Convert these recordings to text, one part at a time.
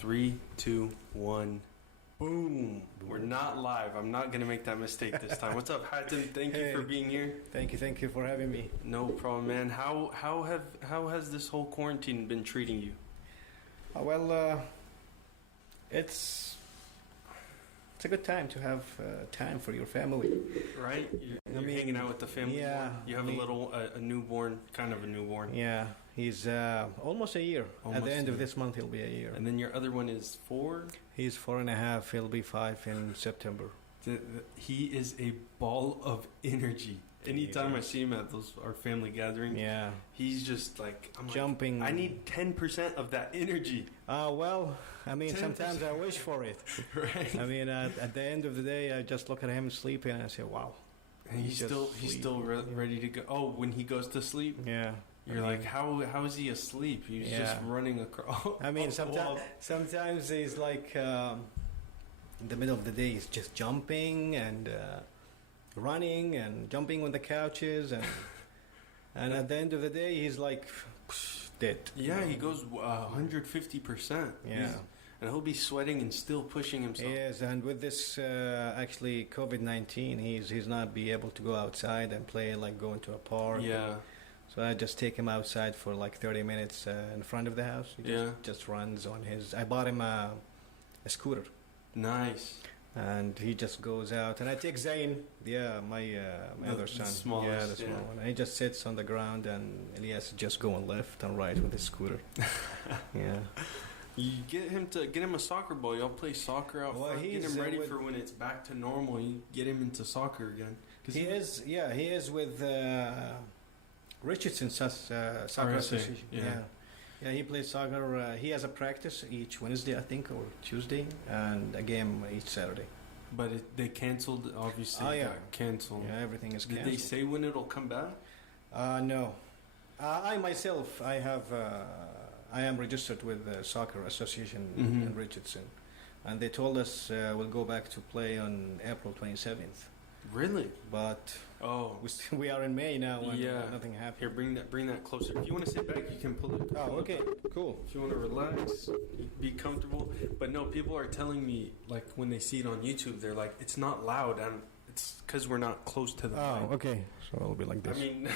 3, 2, 1. Boom. We're not live. I'm not going to make that mistake this time. What's up, Hatim? Thank you for being here. Thank you for having me. No problem, man. How has this whole quarantine been treating you? It's a good time to have time for your family. Right? You're hanging out with the family. Yeah. You have a newborn, kind of a newborn. Yeah, he's almost a year. At the end of this month, he'll be a year. And then your other one is 4? He's 4.5. He'll be 5 in September. He is a ball of energy. Anytime I see him at our family gatherings, he's just like, I'm jumping. Like, I need 10% of that energy. Sometimes I wish for it. Right. At the end of the day, I just look at him sleeping and I say, wow. And he's still ready to go. Oh, when he goes to sleep? Yeah. You're like, how is he asleep? He's just running across. Sometimes he's like, in the middle of the day, he's just jumping and running and jumping on the couches. And at the end of the day, he's like, dead. Yeah, he goes 150%. Yeah. And he'll be sweating and still pushing himself. Yes, and with this actually COVID-19, he's not be able to go outside and play, like going to a park. Yeah. So I just take him outside for like 30 minutes in front of the house. He just runs on his... I bought him a scooter. Nice. And he just goes out. And I take Zayn, my other son. The smallest, the small one. And he just sits on the ground and Elias just going left and right with his scooter. Yeah. You get him a soccer ball. Y'all play soccer out front. Get him ready for when it's back to normal. You get him into soccer again. He is with Richardson Soccer Association. Yeah, he plays soccer. He has a practice each Wednesday, I think, or Tuesday, and a game each Saturday. But they canceled, obviously. Oh, yeah. Canceled. Yeah, everything is canceled. Did they say when it'll come back? No. I myself, I am registered with the Soccer Association in Richardson. And they told us we'll go back to play on April 27th. Really? But we are in May now and nothing happened. Here, bring that closer. If you want to sit back, you can pull it. Oh, okay. Cool. If you want to relax, be comfortable. But no, people are telling me, like, when they see it on YouTube, they're like, it's not loud. And it's because we're not close to the mic. Okay. So it'll be like this. I mean,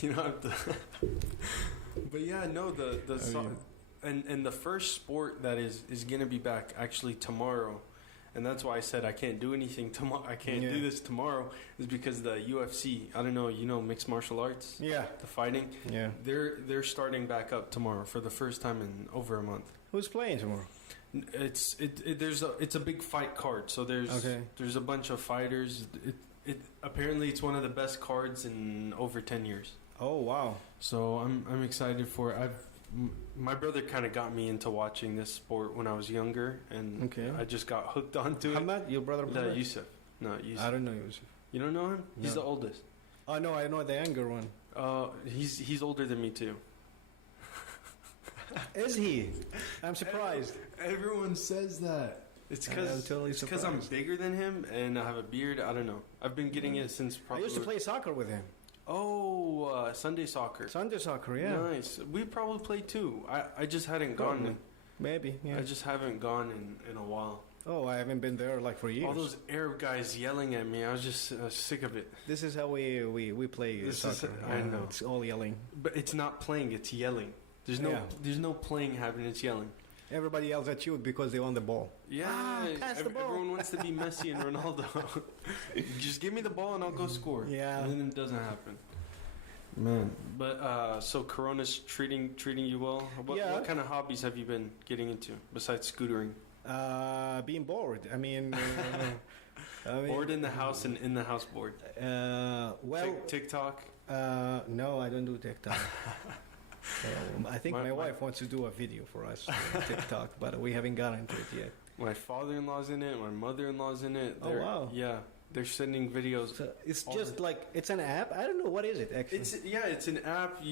you don't have to... But yeah, no, and the first sport that is going to be back actually tomorrow, and that's why I said I can't do anything tomorrow. I can't do this tomorrow, is because the UFC. I don't know, mixed martial arts. Yeah, the fighting. Yeah, they're starting back up tomorrow for the first time in over a month. Who's playing tomorrow? It's a big fight card. So there's a bunch of fighters. Apparently it's one of the best cards in over 10 years. Oh wow! So I'm excited for it. My brother kind of got me into watching this sport when I was younger, and I just got hooked onto it. Hamad, your brother? Yusuf. No, Yusuf. I don't know Yusuf. You don't know him? No. He's the oldest. Oh no, I know the younger one. He's older than me too. Is he? I'm surprised. Everyone says that. It's because I'm bigger than him and I have a beard. I don't know. I've been getting it since probably... I used to play soccer with him. Oh, Sunday soccer. Sunday soccer, yeah. Nice. We probably played too. I just hadn't gone. Maybe, yeah. I just haven't gone in a while. Oh, I haven't been there like for years. All those Arab guys yelling at me. I was just sick of it. This is how we play soccer. I know. It's all yelling. But it's not playing, it's yelling. There's no playing happening, it's yelling. Everybody yells at you because they want the ball. Yeah, pass the ball. Everyone wants to be Messi and Ronaldo. Just give me the ball and I'll go score. Yeah. And then it doesn't happen. Man. But, so Corona's treating you well? What kind of hobbies have you been getting into besides scootering? Being bored. Bored in the house and in the house bored. TikTok? No, I don't do TikTok. I think my wife wants to do a video for us on TikTok, but we haven't gotten into it yet. My father-in-law's in it. My mother-in-law's in it. Oh, wow. Yeah. They're sending videos. So it's just like, it's an app? I don't know. What is it, actually? It's an app.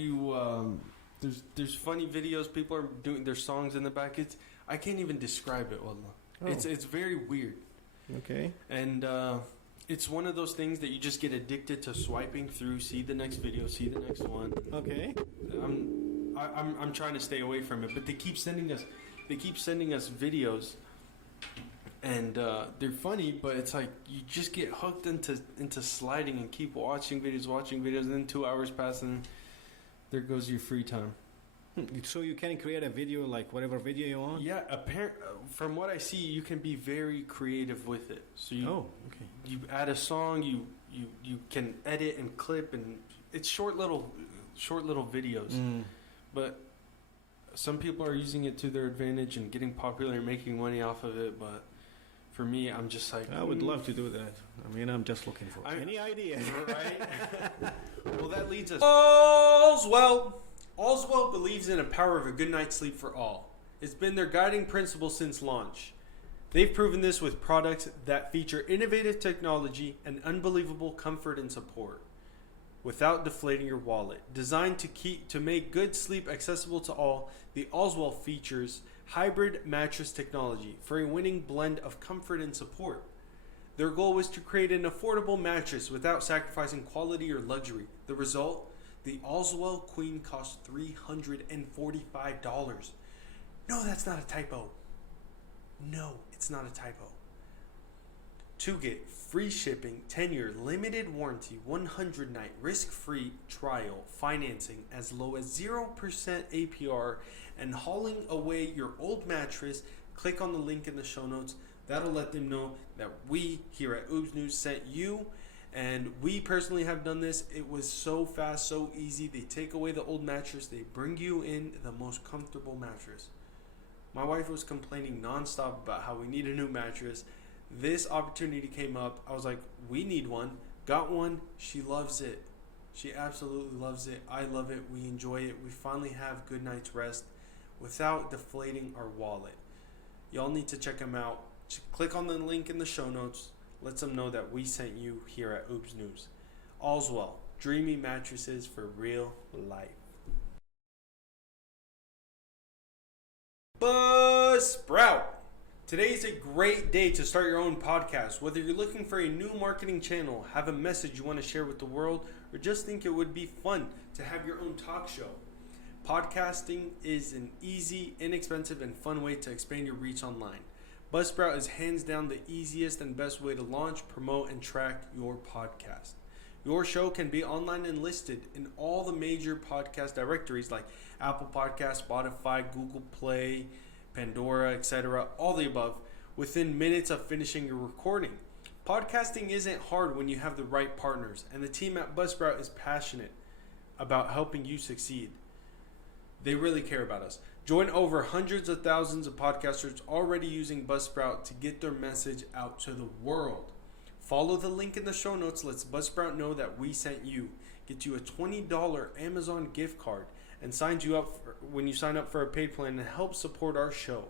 There's funny videos. People are doing their songs in the back. I can't even describe it, wallah. Oh. It's very weird. Okay. And it's one of those things that you just get addicted to swiping through, see the next video, see the next one. Okay. I'm trying to stay away from it, but they keep sending us they keep sending us videos, and they're funny, but it's like you just get hooked into sliding and keep watching videos, and then 2 hours pass, and there goes your free time. So you can create a video, like whatever video you want? Yeah, from what I see, you can be very creative with it. So you add a song, you can edit and clip, and it's short little videos. But some people are using it to their advantage and getting popular and making money off of it. But for me, I'm just like, I would love to do that. I mean, I'm just looking for any idea. Right? Well, that leads us. Allswell. Allswell believes in the power of a good night's sleep for all. It's been their guiding principle since launch. They've proven this with products that feature innovative technology and unbelievable comfort and support, without deflating your wallet. Designed to make good sleep accessible to all, the Allswell features hybrid mattress technology for a winning blend of comfort and support. Their goal was to create an affordable mattress without sacrificing quality or luxury. The result? The Allswell Queen costs $345. No, that's not a typo. No, it's not a typo. To get free shipping, 10-year limited warranty, 100-night risk-free trial, financing as low as 0% APR, and hauling away your old mattress, click on the link in the show notes. That'll let them know that we here at Oobs News sent you. And we personally have done this. It was so fast, so easy. They take away the old mattress. They bring you in the most comfortable mattress. My wife was complaining nonstop about how we need a new mattress. This opportunity came up. I was like, we need one. Got one. She loves it. She absolutely loves it. I love it. We enjoy it. We finally have good night's rest without deflating our wallet. Y'all need to check them out. Click on the link in the show notes. Let them know that we sent you here at Oobs News. Allswell, dreamy mattresses for real life. Buzzsprout. Today is a great day to start your own podcast. Whether you're looking for a new marketing channel, have a message you want to share with the world, or just think it would be fun to have your own talk show, podcasting is an easy, inexpensive, and fun way to expand your reach online. Buzzsprout is hands down the easiest and best way to launch, promote, and track your podcast. Your show can be online and listed in all the major podcast directories like Apple Podcasts, Spotify, Google Play, Pandora, etc., all the above, within minutes of finishing your recording. Podcasting isn't hard when you have the right partners, and the team at Buzzsprout is passionate about helping you succeed. They really care about us. Join over hundreds of thousands of podcasters already using Buzzsprout to get their message out to the world. Follow the link in the show notes. Lets Buzzsprout know that we sent you. Get you a $20 Amazon gift card and signs you up when you sign up for a paid plan and help support our show.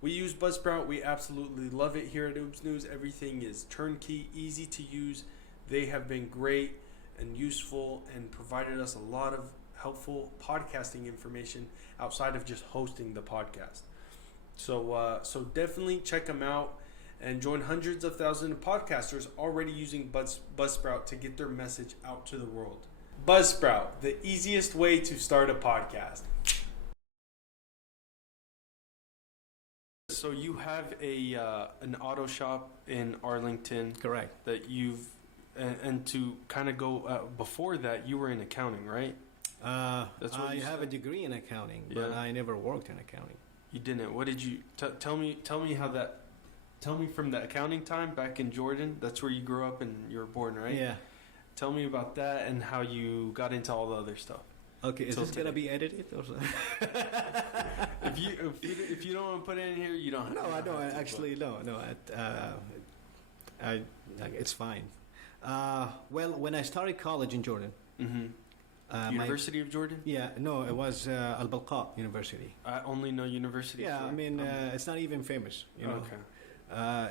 We use Buzzsprout. We absolutely love it here at Oobs News. Everything is turnkey, easy to use. They have been great and useful and provided us a lot of helpful podcasting information outside of just hosting the podcast. So definitely check them out and join hundreds of thousands of podcasters already using Buzzsprout to get their message out to the world. Buzzsprout, the easiest way to start a podcast. So you have an auto shop in Arlington. Correct. That you've and to kind of go before that, you were in accounting, right? That's what I have a degree in accounting, but I never worked in accounting. You didn't. What did you tell me? Tell me how that. Tell me from the accounting time back in Jordan. That's where you grew up and you were born, right? Yeah. Tell me about that and how you got into all the other stuff. Okay, is this gonna be edited or something? if you don't want to put it in here, you don't. No, I don't. Actually, no. It's fine. Well, when I started college in Jordan. Mm-hmm. University of Jordan? Yeah, no, it was Al-Balqa University. I only know university. Yeah, I mean, it's not even famous. You know? Okay.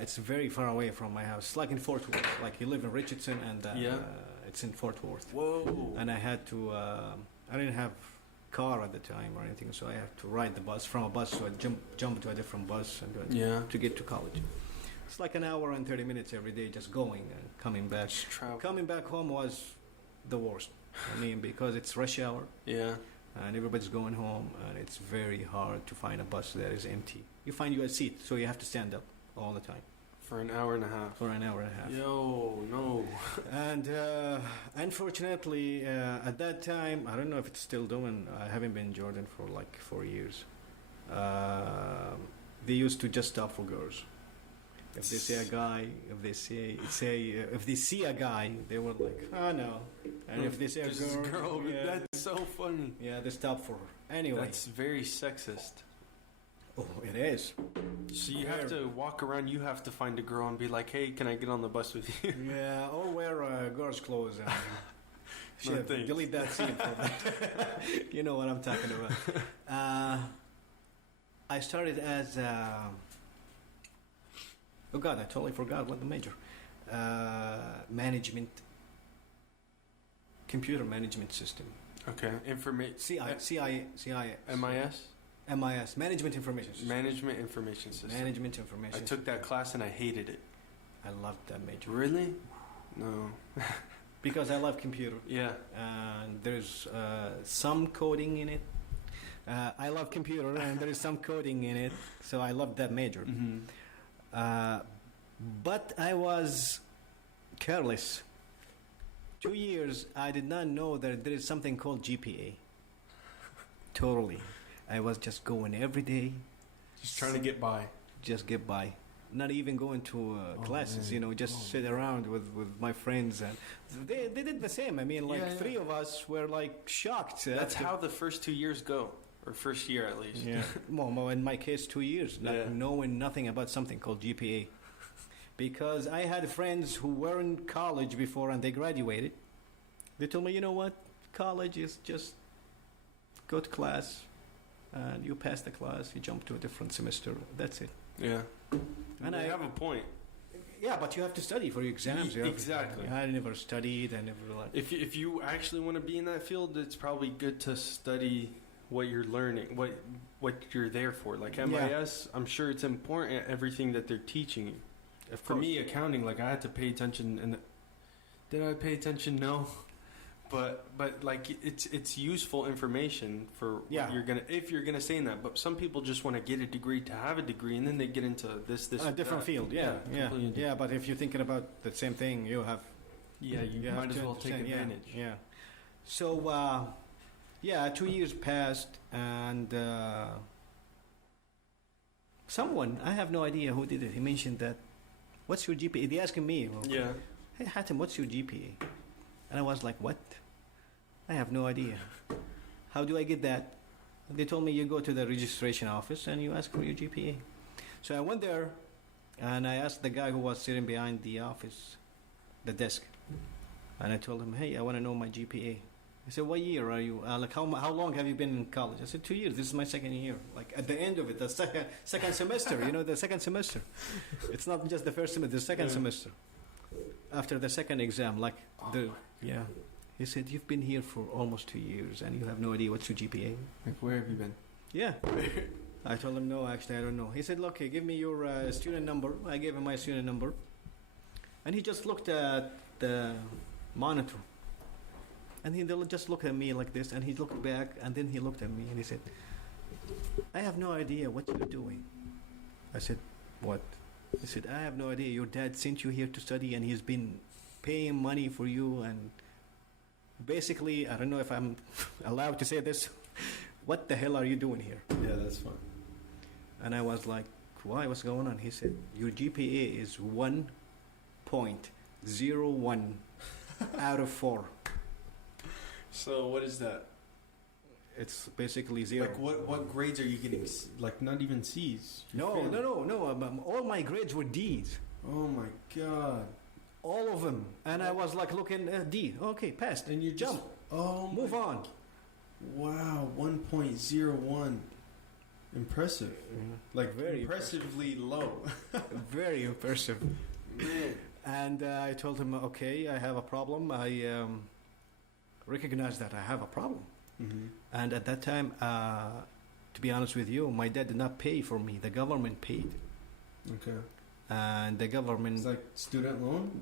It's very far away from my house. It's like in Fort Worth. Like you live in Richardson, and it's in Fort Worth. Whoa. And I had to. I didn't have car at the time or anything, so I had to ride the bus from a bus. So I jump to a different bus and to get to college. It's like an hour and 30 minutes every day, just going and coming back. Coming back home was the worst. I mean, because it's rush hour. Yeah. and everybody's going home, and it's very hard to find a bus that is empty. You find you a seat, so you have to stand up all the time. For an hour and a half. For an hour and a half. Yo, no. And unfortunately, at that time, I don't know if it's still doing. I haven't been in Jordan for like 4 years. They used to just stop for girls. If they see a guy, if they see a guy, they were like, oh no. And if they see a girl, yeah, that's so funny. Yeah, they stop for her. Anyway, that's very sexist. Oh, it is. So you have to walk around. You have to find a girl and be like, "Hey, can I get on the bus with you?" Yeah, or wear girls' clothes. Shit, delete that scene for that. You know what I'm talking about. I started as. Oh God, I totally forgot what the major. Management. Computer management system. Okay, information. CI. MIS, Management Information System. Management Information System. Management Information. I took that class and I hated it. I loved that major. Really? No. Because I love computer. Yeah. And there's some coding in it. I love computer and there is some coding in it. So I loved that major. Mm-hmm. But I was careless. 2 years, I did not know that there is something called GPA. Totally. I was just going every day. Just trying to get by. Just get by. Not even going to classes, just sit around with my friends. And they did the same. I mean, three of us were like shocked. That's how the first 2 years go. Or first year at least. Yeah. Well, in my case, 2 years. Knowing nothing about something called GPA. Because I had friends who were in college before and they graduated. They told me, you know what? College is just go to class. And you pass the class, you jump to a different semester. That's it. Yeah. And I have a point. Yeah, but you have to study for your exams. Exactly. I never studied. I never like. If you actually want to be in that field, it's probably good to study what you're learning, what you're there for. Like MIS, I'm sure it's important. Everything that they're teaching you. For me, accounting, I had to pay attention. And did I pay attention? No. But like it's useful information for what if you're gonna stay in that. But some people just want to get a degree to have a degree, and then they get into this a different field. Yeah. But if you're thinking about the same thing, you have. Yeah, you might as well take advantage. Yeah. So 2 years passed, and someone, I have no idea who did it. He mentioned that. What's your GPA? They asking me. Yeah. Hey Hatim, what's your GPA? And I was like, what? I have no idea. How do I get that? They told me you go to the registration office and you ask for your GPA. So I went there and I asked the guy who was sitting behind the office, the desk. And I told him, hey, I want to know my GPA. He said, what year are you? How long have you been in college? I said, 2 years. This is my second year. Like at the end of it, the second semester, the second semester. It's not just the first semester, the second semester. After the second exam, he said, you've been here for almost 2 years and you have no idea what's your GPA. Like, where have you been? Yeah. I told him, no, actually, I don't know. He said, okay, give me your student number. I gave him my student number. And he just looked at the monitor. And he just looked at me like this, and he looked back, and then he looked at me, and he said, I have no idea what you're doing. I said, what? He said, I have no idea. Your dad sent you here to study, and he's been paying money for you, and basically, I don't know if I'm allowed to say this, what the hell are you doing here? Yeah, that's fine. And I was like, why? What's going on? He said, your GPA is 1.01 out of 4. So what is that? It's basically 0. Like what grades are you getting? Like not even C's? No. All my grades were D's. Oh my God. All of them. And I was like looking at D. Okay, passed. And you jump. Move on. Wow, 1.01. Impressive. Like very impressively low. Very impressive. Man. And I told him, okay, I have a problem. I recognize that I have a problem. Mm-hmm. And at that time, to be honest with you, my dad did not pay for me. The government paid. Okay. And the government... It's like student loan?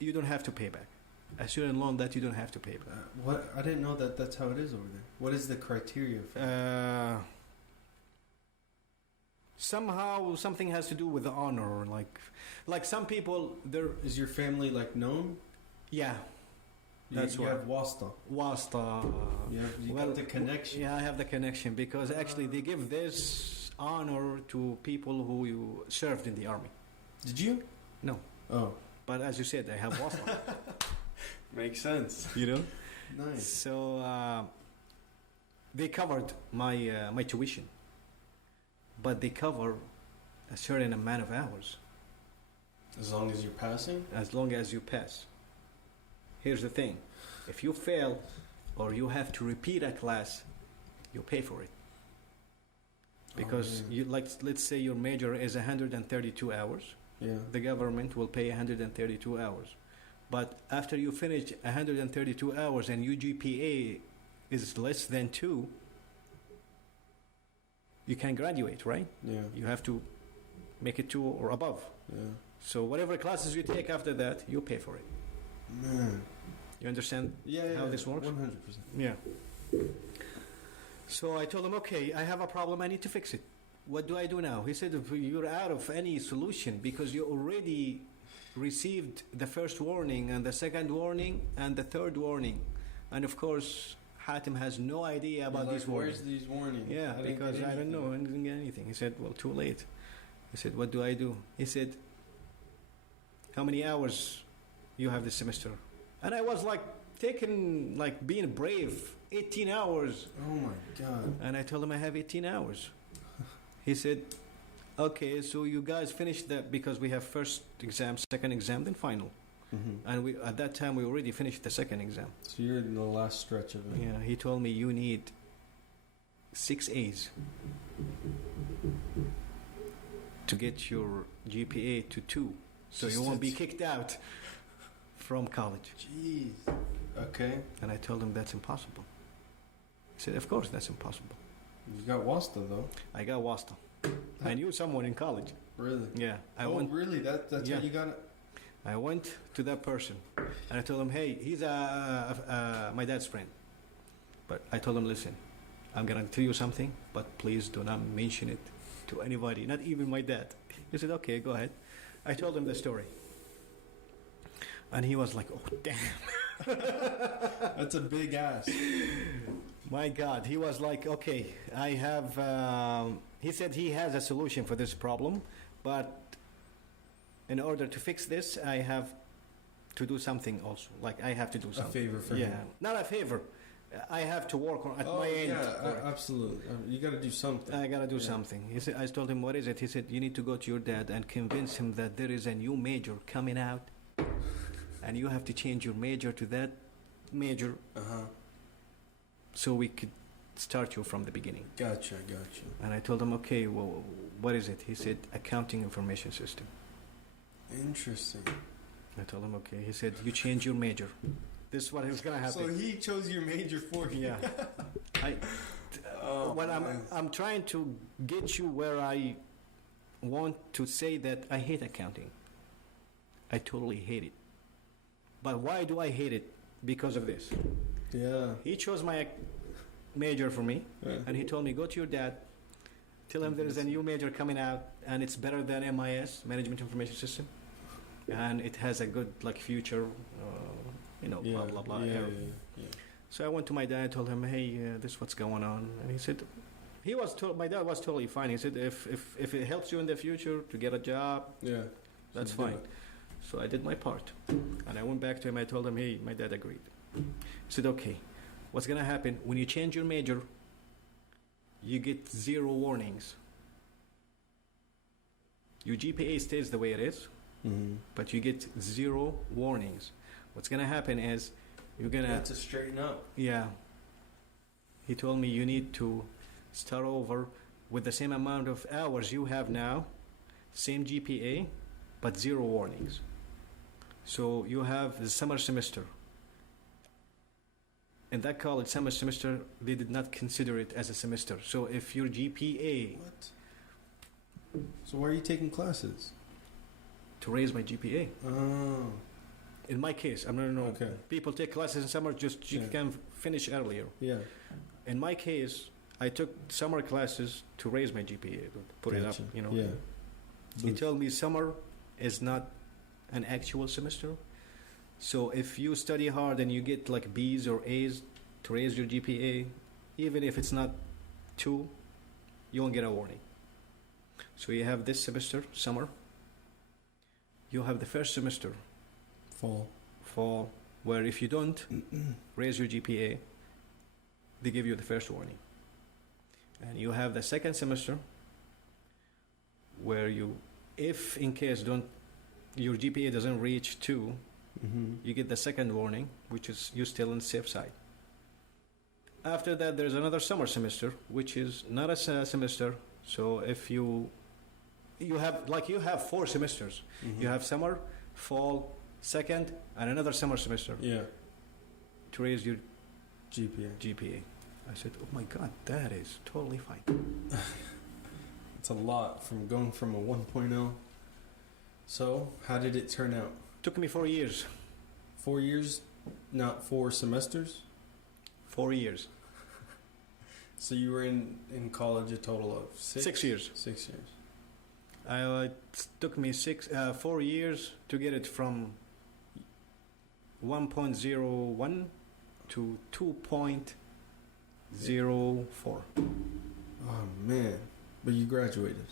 You don't have to pay back. a student loan that you don't have to pay back. What? I didn't know that that's how it is over there. What is the criteria for Somehow something has to do with the honor, like some people there. Is your family like known? Yeah, that's you what. have wasta. Wasta. You got the connection. Yeah, I have the connection because actually they give this honor to people who you served in the army. Did you? No. Oh. But as you said, I have wasta. Makes sense. You know. Nice. So they covered my tuition, but they cover a certain amount of hours. As long as you're passing? As long as you pass. Here's the thing. If you fail or you have to repeat a class, you pay for it. Because let's say your major is 132 hours. Yeah. The government will pay 132 hours. But after you finish 132 hours and your GPA is less than 2, you can graduate, right? Yeah. You have to make it 2 or above. Yeah. So whatever classes you take after that, you pay for it. Man. You understand how this works? 100%. Yeah. So I told him, okay, I have a problem. I need to fix it. What do I do now? He said, you're out of any solution because you already received the first warning and the second warning and the third warning. And of course, Hatim has no idea about these warnings. Where's these warnings? Yeah, because I don't know. I didn't get anything. He said, well, too late. I said, what do I do? He said, how many hours you have this semester? And I was being brave, 18 hours. Oh my God. And I told him I have 18 hours. He said, okay, so you guys finished that because we have first exam, second exam, then final. Mm-hmm. And at that time, we already finished the second exam. So you're in the last stretch of it. Yeah, he told me you need 6 A's to get your GPA to 2. So you won't be kicked out from college. Jeez. Okay. And I told him that's impossible. He said, of course that's impossible. You got WASTA though. I got WASTA. I knew someone in college. Really? Yeah. Really? That's how you got it? I went to that person and I told him, hey, he's my dad's friend. But I told him, listen, I'm going to tell you something, but please do not mention it to anybody, not even my dad. He said, okay, go ahead. I told him the story. And he was like, oh, damn. That's a big ass. My God. He was like, okay, I have... he said he has a solution for this problem, but in order to fix this, I have to do something also. Like, I have to do something. A favor for him. Yeah, not a favor. I have to work on at my end. Yeah, absolutely. You got to do something. I got to do something. He said, I told him, what is it? He said, you need to go to your dad and convince him that there is a new major coming out, and you have to change your major to that major, so we could start you from the beginning. Gotcha. And I told him, okay, well, what is it? He said, accounting information system. Interesting. I told him, okay. He said, you change your major. This is what is going to happen. So he chose your major for you. Yeah. I'm trying to get you where I want to say that I hate accounting. I totally hate it. But why do I hate it? Because of this. Yeah. He chose my major for me, and he told me, go to your dad, tell him there is a new major coming out, and it's better than MIS, Management Information System, and it has a good future, blah, blah, blah. Yeah. So I went to my dad and told him, hey, this is what's going on. And he said, my dad was totally fine. He said, if it helps you in the future to get a job, that's fine. So I did my part. And I went back to him. I told him, hey, my dad agreed. He said, okay, what's going to happen? When you change your major, you get 0 warnings. Your GPA stays the way it is, but you get 0 warnings. What's going to happen is you're going to straighten up. Yeah. He told me you need to start over with the same amount of hours you have now, same GPA, but 0 warnings. So you have the summer semester. In that college, summer semester, they did not consider it as a semester. So if your GPA... What? So why are you taking classes? To raise my GPA. Oh. in my case, I don't know. Okay. People take classes in summer just you can finish earlier. Yeah. In my case, I took summer classes to raise my GPA, to put it up. You know. Yeah. He told me summer is not an actual semester. So if you study hard and you get like B's or A's to raise your GPA, even if it's not 2, you won't get a warning. So you have this semester, summer. You have the first semester, fall, where if you don't raise your GPA, they give you the first warning. And you have the second semester, where you, if in case your GPA doesn't reach 2, you get the second warning, which is you're still on the safe side. After that, there's another summer semester, which is not a semester. So if you have 4 semesters. You have summer, fall, second, and another summer semester. Yeah. To raise your GPA. I said, oh my God, that is totally fine. It's a lot from going from a 1.0. So, how did it turn out? Took me 4 years. 4 years, not 4 semesters? 4 years. So you were in college a total of 6? 6 years. 6 years. It took me 4 years to get it from 1.01 to 2.04. Oh man! But you graduated.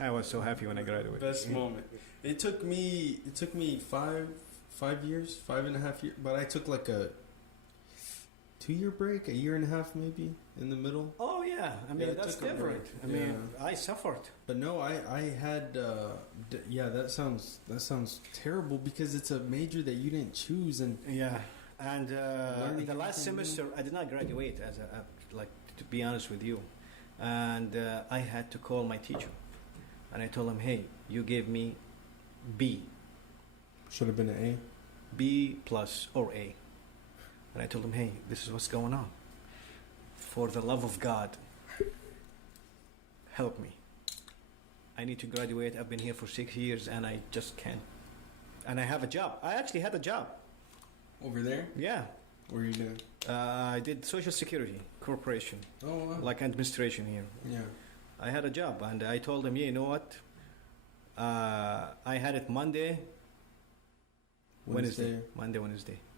I was so happy when I graduated. Best moment. It took me 5 years, 5.5 years. But I took like a 2-year break, 1.5 years maybe in the middle. Oh yeah, I mean that's different. I mean I suffered. But no, I had that sounds terrible because it's a major that you didn't choose and and the last semester I did not graduate as to be honest with you, and I had to call my teacher, and I told him, hey, you gave me B. Should have been an A. B plus or A. And I told him, hey, this is what's going on. For the love of God, help me. I need to graduate. I've been here for 6 years and I just can't. And I have a job. I actually had a job. Over there? Yeah. What were you doing? I did Social Security Corporation. Oh, wow. Like administration here. Yeah. I had a job and I told him, yeah, you know what? I had it Monday, Wednesday.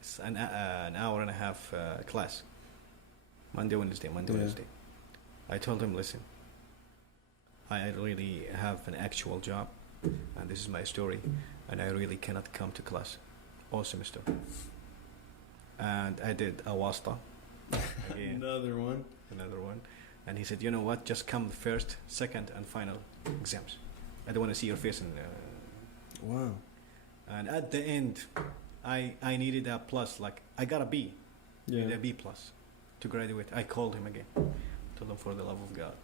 It's an hour and a half class. Monday, Wednesday. I told him, listen, I really have an actual job, and this is my story, and I really cannot come to class all semester. And I did a wasta. Another one. And he said, you know what, just come first, second, and final exams. I don't want to see your face. Wow. And at the end, I needed a plus. Like, I got a B. Yeah. A B plus to graduate. I called him again. Told him, for the love of God,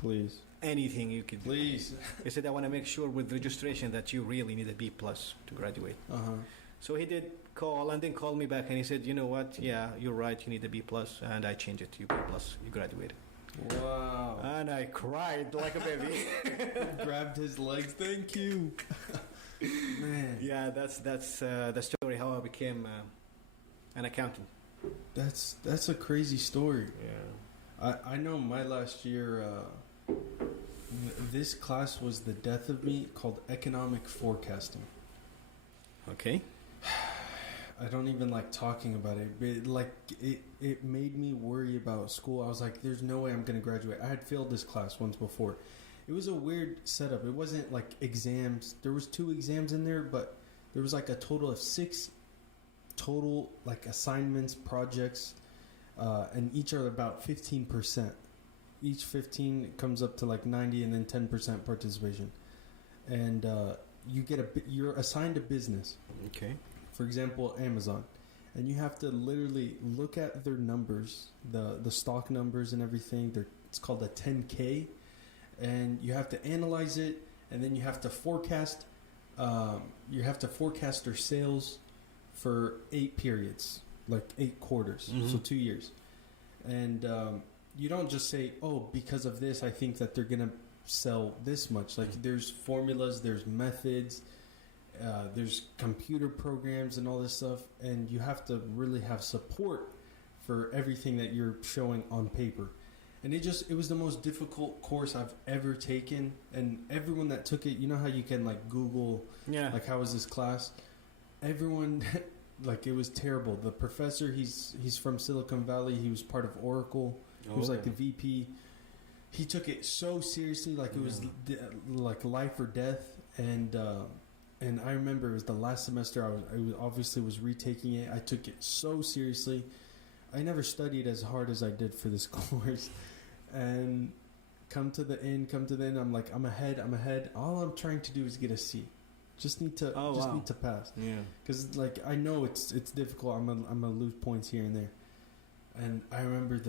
please, anything you could do. Please. He said, I want to make sure with registration that you really need a B plus to graduate. So he did call and then called me back and he said, you know what, yeah, you're right, you need a B plus, and I changed it to B plus. You graduated. Wow. And I cried like a baby. Grabbed his legs. Thank you. Man. Yeah, that's the story how I became an accountant. That's a crazy story. Yeah. I know my last year, this class was the death of me, called economic forecasting. Okay. I don't even like talking about it. But it made me worry about school. I was like, there's no way I'm going to graduate. I had failed this class once before. It was a weird setup. It wasn't like exams. There was 2 exams in there, but there was like a total of 6 total like assignments, projects, and each are about 15%. Each 15 comes up to like 90, and then 10% participation. And you're assigned a business. Okay. For example, Amazon, and you have to literally look at their numbers, the stock numbers and everything. It's called a 10K, and you have to analyze it, and then you have to forecast. You have to forecast their sales for 8 periods, like 8 quarters, so 2 years, and you don't just say, "Oh, because of this, I think that they're gonna sell this much." Like there's formulas, there's methods. there's computer programs and all this stuff, and you have to really have support for everything that you're showing on paper. And it was the most difficult course I've ever taken. And everyone that took it, you know how you can like Google, like, how was this class? Everyone, like, it was terrible. The professor, he's from Silicon Valley. He was part of Oracle. He was like the VP. He took it so seriously, like it was like life or death. And I remember it was the last semester I obviously was retaking it. I took it so seriously. I never studied as hard as I did for this course. And come to the end, I'm like, I'm ahead. All I'm trying to do is get a C. Just need to need to pass. Yeah. Because, like, I know it's difficult. I'm gonna lose points here and there. And I remember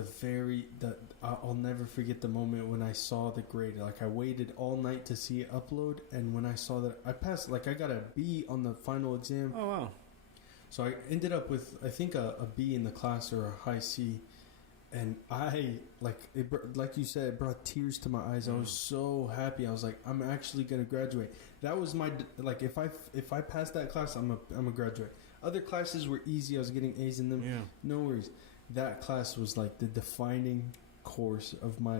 I'll never forget the moment when I saw the grade. Like, I waited all night to see it upload, and when I saw that I passed, like, I got a B on the final exam. Oh wow. So I ended up with, I think, a B in the class or a high C. And I, like you said, it brought tears to my eyes. I was so happy. I was like, I'm actually going to graduate. That was my, like, if I pass that class, I'm a graduate. Other classes were easy. I was getting A's in them. Yeah. No worries. That class was like the defining course of my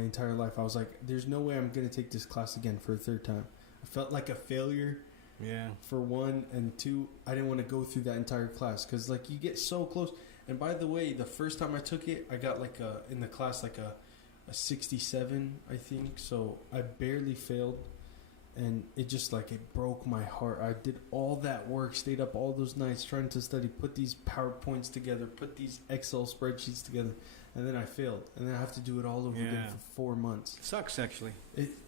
entire life. I was like, there's no way I'm going to take this class again for a third time. I felt like a failure. Yeah. For one, and two, I didn't want to go through that entire class because, like, you get so close. And by the way, the first time I took it, I got like in the class like a 67, I think. So I barely failed, and it just, like, it broke my heart. I did all that work, stayed up all those nights trying to study, put these PowerPoints together, put these Excel spreadsheets together, and then I failed, and then I have to do it all over again for 4 months. Sucks, actually.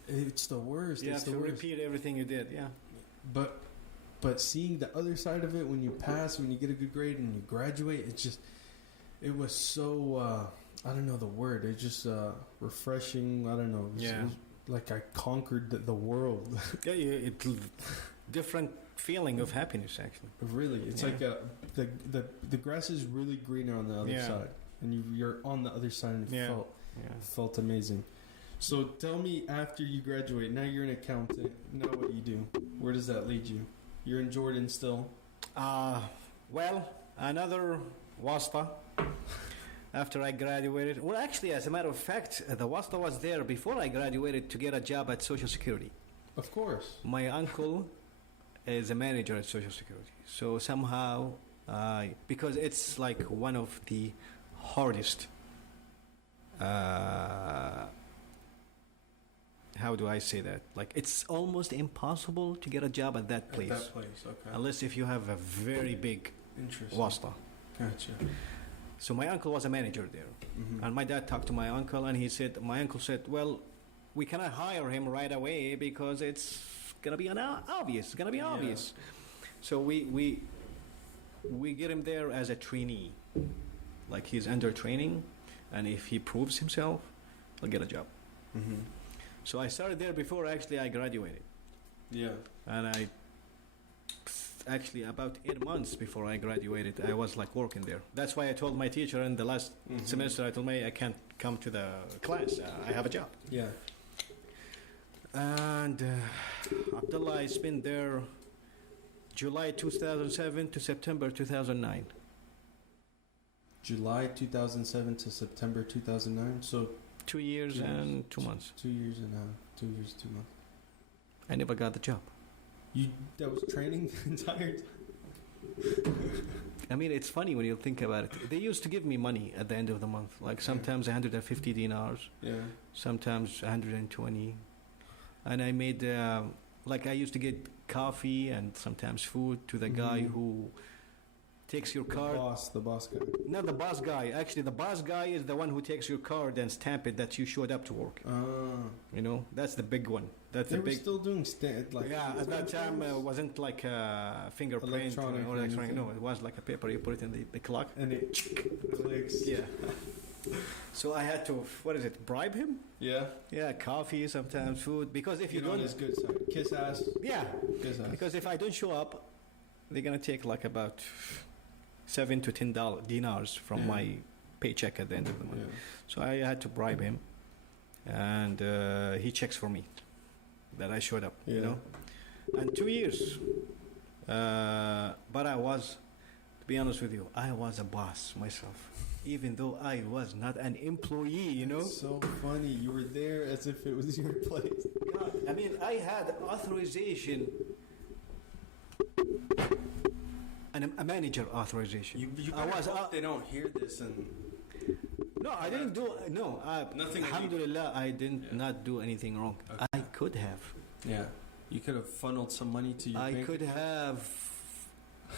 It's the worst. You have to repeat everything you did. Yeah. But seeing the other side of it, when you pass, when you get a good grade and you graduate, it was so, I don't know the word. It's just refreshing. I don't know. It was like I conquered the world. Yeah, it's different feeling of happiness, actually. Really, it's like the grass is really greener on the other side, and you're on the other side, and it felt amazing. So tell me, after you graduate, now you're an accountant. Now what you do? Where does that lead you? You're in Jordan still. Well, another WASTA. After I graduated, well, actually, as a matter of fact, the WASTA was there before I graduated to get a job at Social Security. Of course. My uncle is a manager at Social Security. So somehow, because it's like one of the hardest, how do I say that? Like, it's almost impossible to get a job at that place. At that place, okay. Unless if you have a very big WASTA. Gotcha. So my uncle was a manager there. Mm-hmm. And my dad talked to my uncle, and my uncle said, well, we cannot hire him right away because it's going to be obvious. It's going to be obvious. So we get him there as a trainee. Like, he's under training, and if he proves himself, he'll get a job. Mm-hmm. So I started there before actually I graduated. Yeah. And actually about 8 months before I graduated, I was like working there. That's why I told my teacher in the last semester, I told me I can't come to the class. I have a job. Yeah. And Abdullah, I spent there July 2007 to September 2009. July 2007 to September 2009. So 2 years and 2 months. 2 years and 2 years, 2 months. I never got the job. That was training the entire time? I mean, it's funny when you think about it. They used to give me money at the end of the month. Like, sometimes 150 dinars. Yeah. Sometimes 120. And I made, I used to get coffee and sometimes food to the guy who takes your card. The boss guy. Not the boss guy. Actually, the boss guy is the one who takes your card and stamp it that you showed up to work. You know, that's the big one. They were still doing at that time it wasn't like a fingerprint or electronic. No, it was like a paper. You put it in the clock and it clicks. Yeah. So I had to, bribe him? Yeah. Yeah, coffee, sometimes food. Because if you don't, on his good side, kiss ass. Yeah. Kiss ass. Because if I don't show up, they're gonna take like about $7 to $10 dinars from my paycheck at the end of the month. Yeah. So I had to bribe him, and he checks for me that I showed up. You know, and 2 years But to be honest with you, I was a boss myself, even though I was not an employee. You know. So funny. You were there as if it was your place. God, I mean, I had authorization, and a manager authorization. You I was. hope they don't hear this and. No, I didn't do. No, Nothing alhamdulillah, I did not do anything wrong. Okay. I could have. Yeah. You could have funneled some money to your I bank could account. have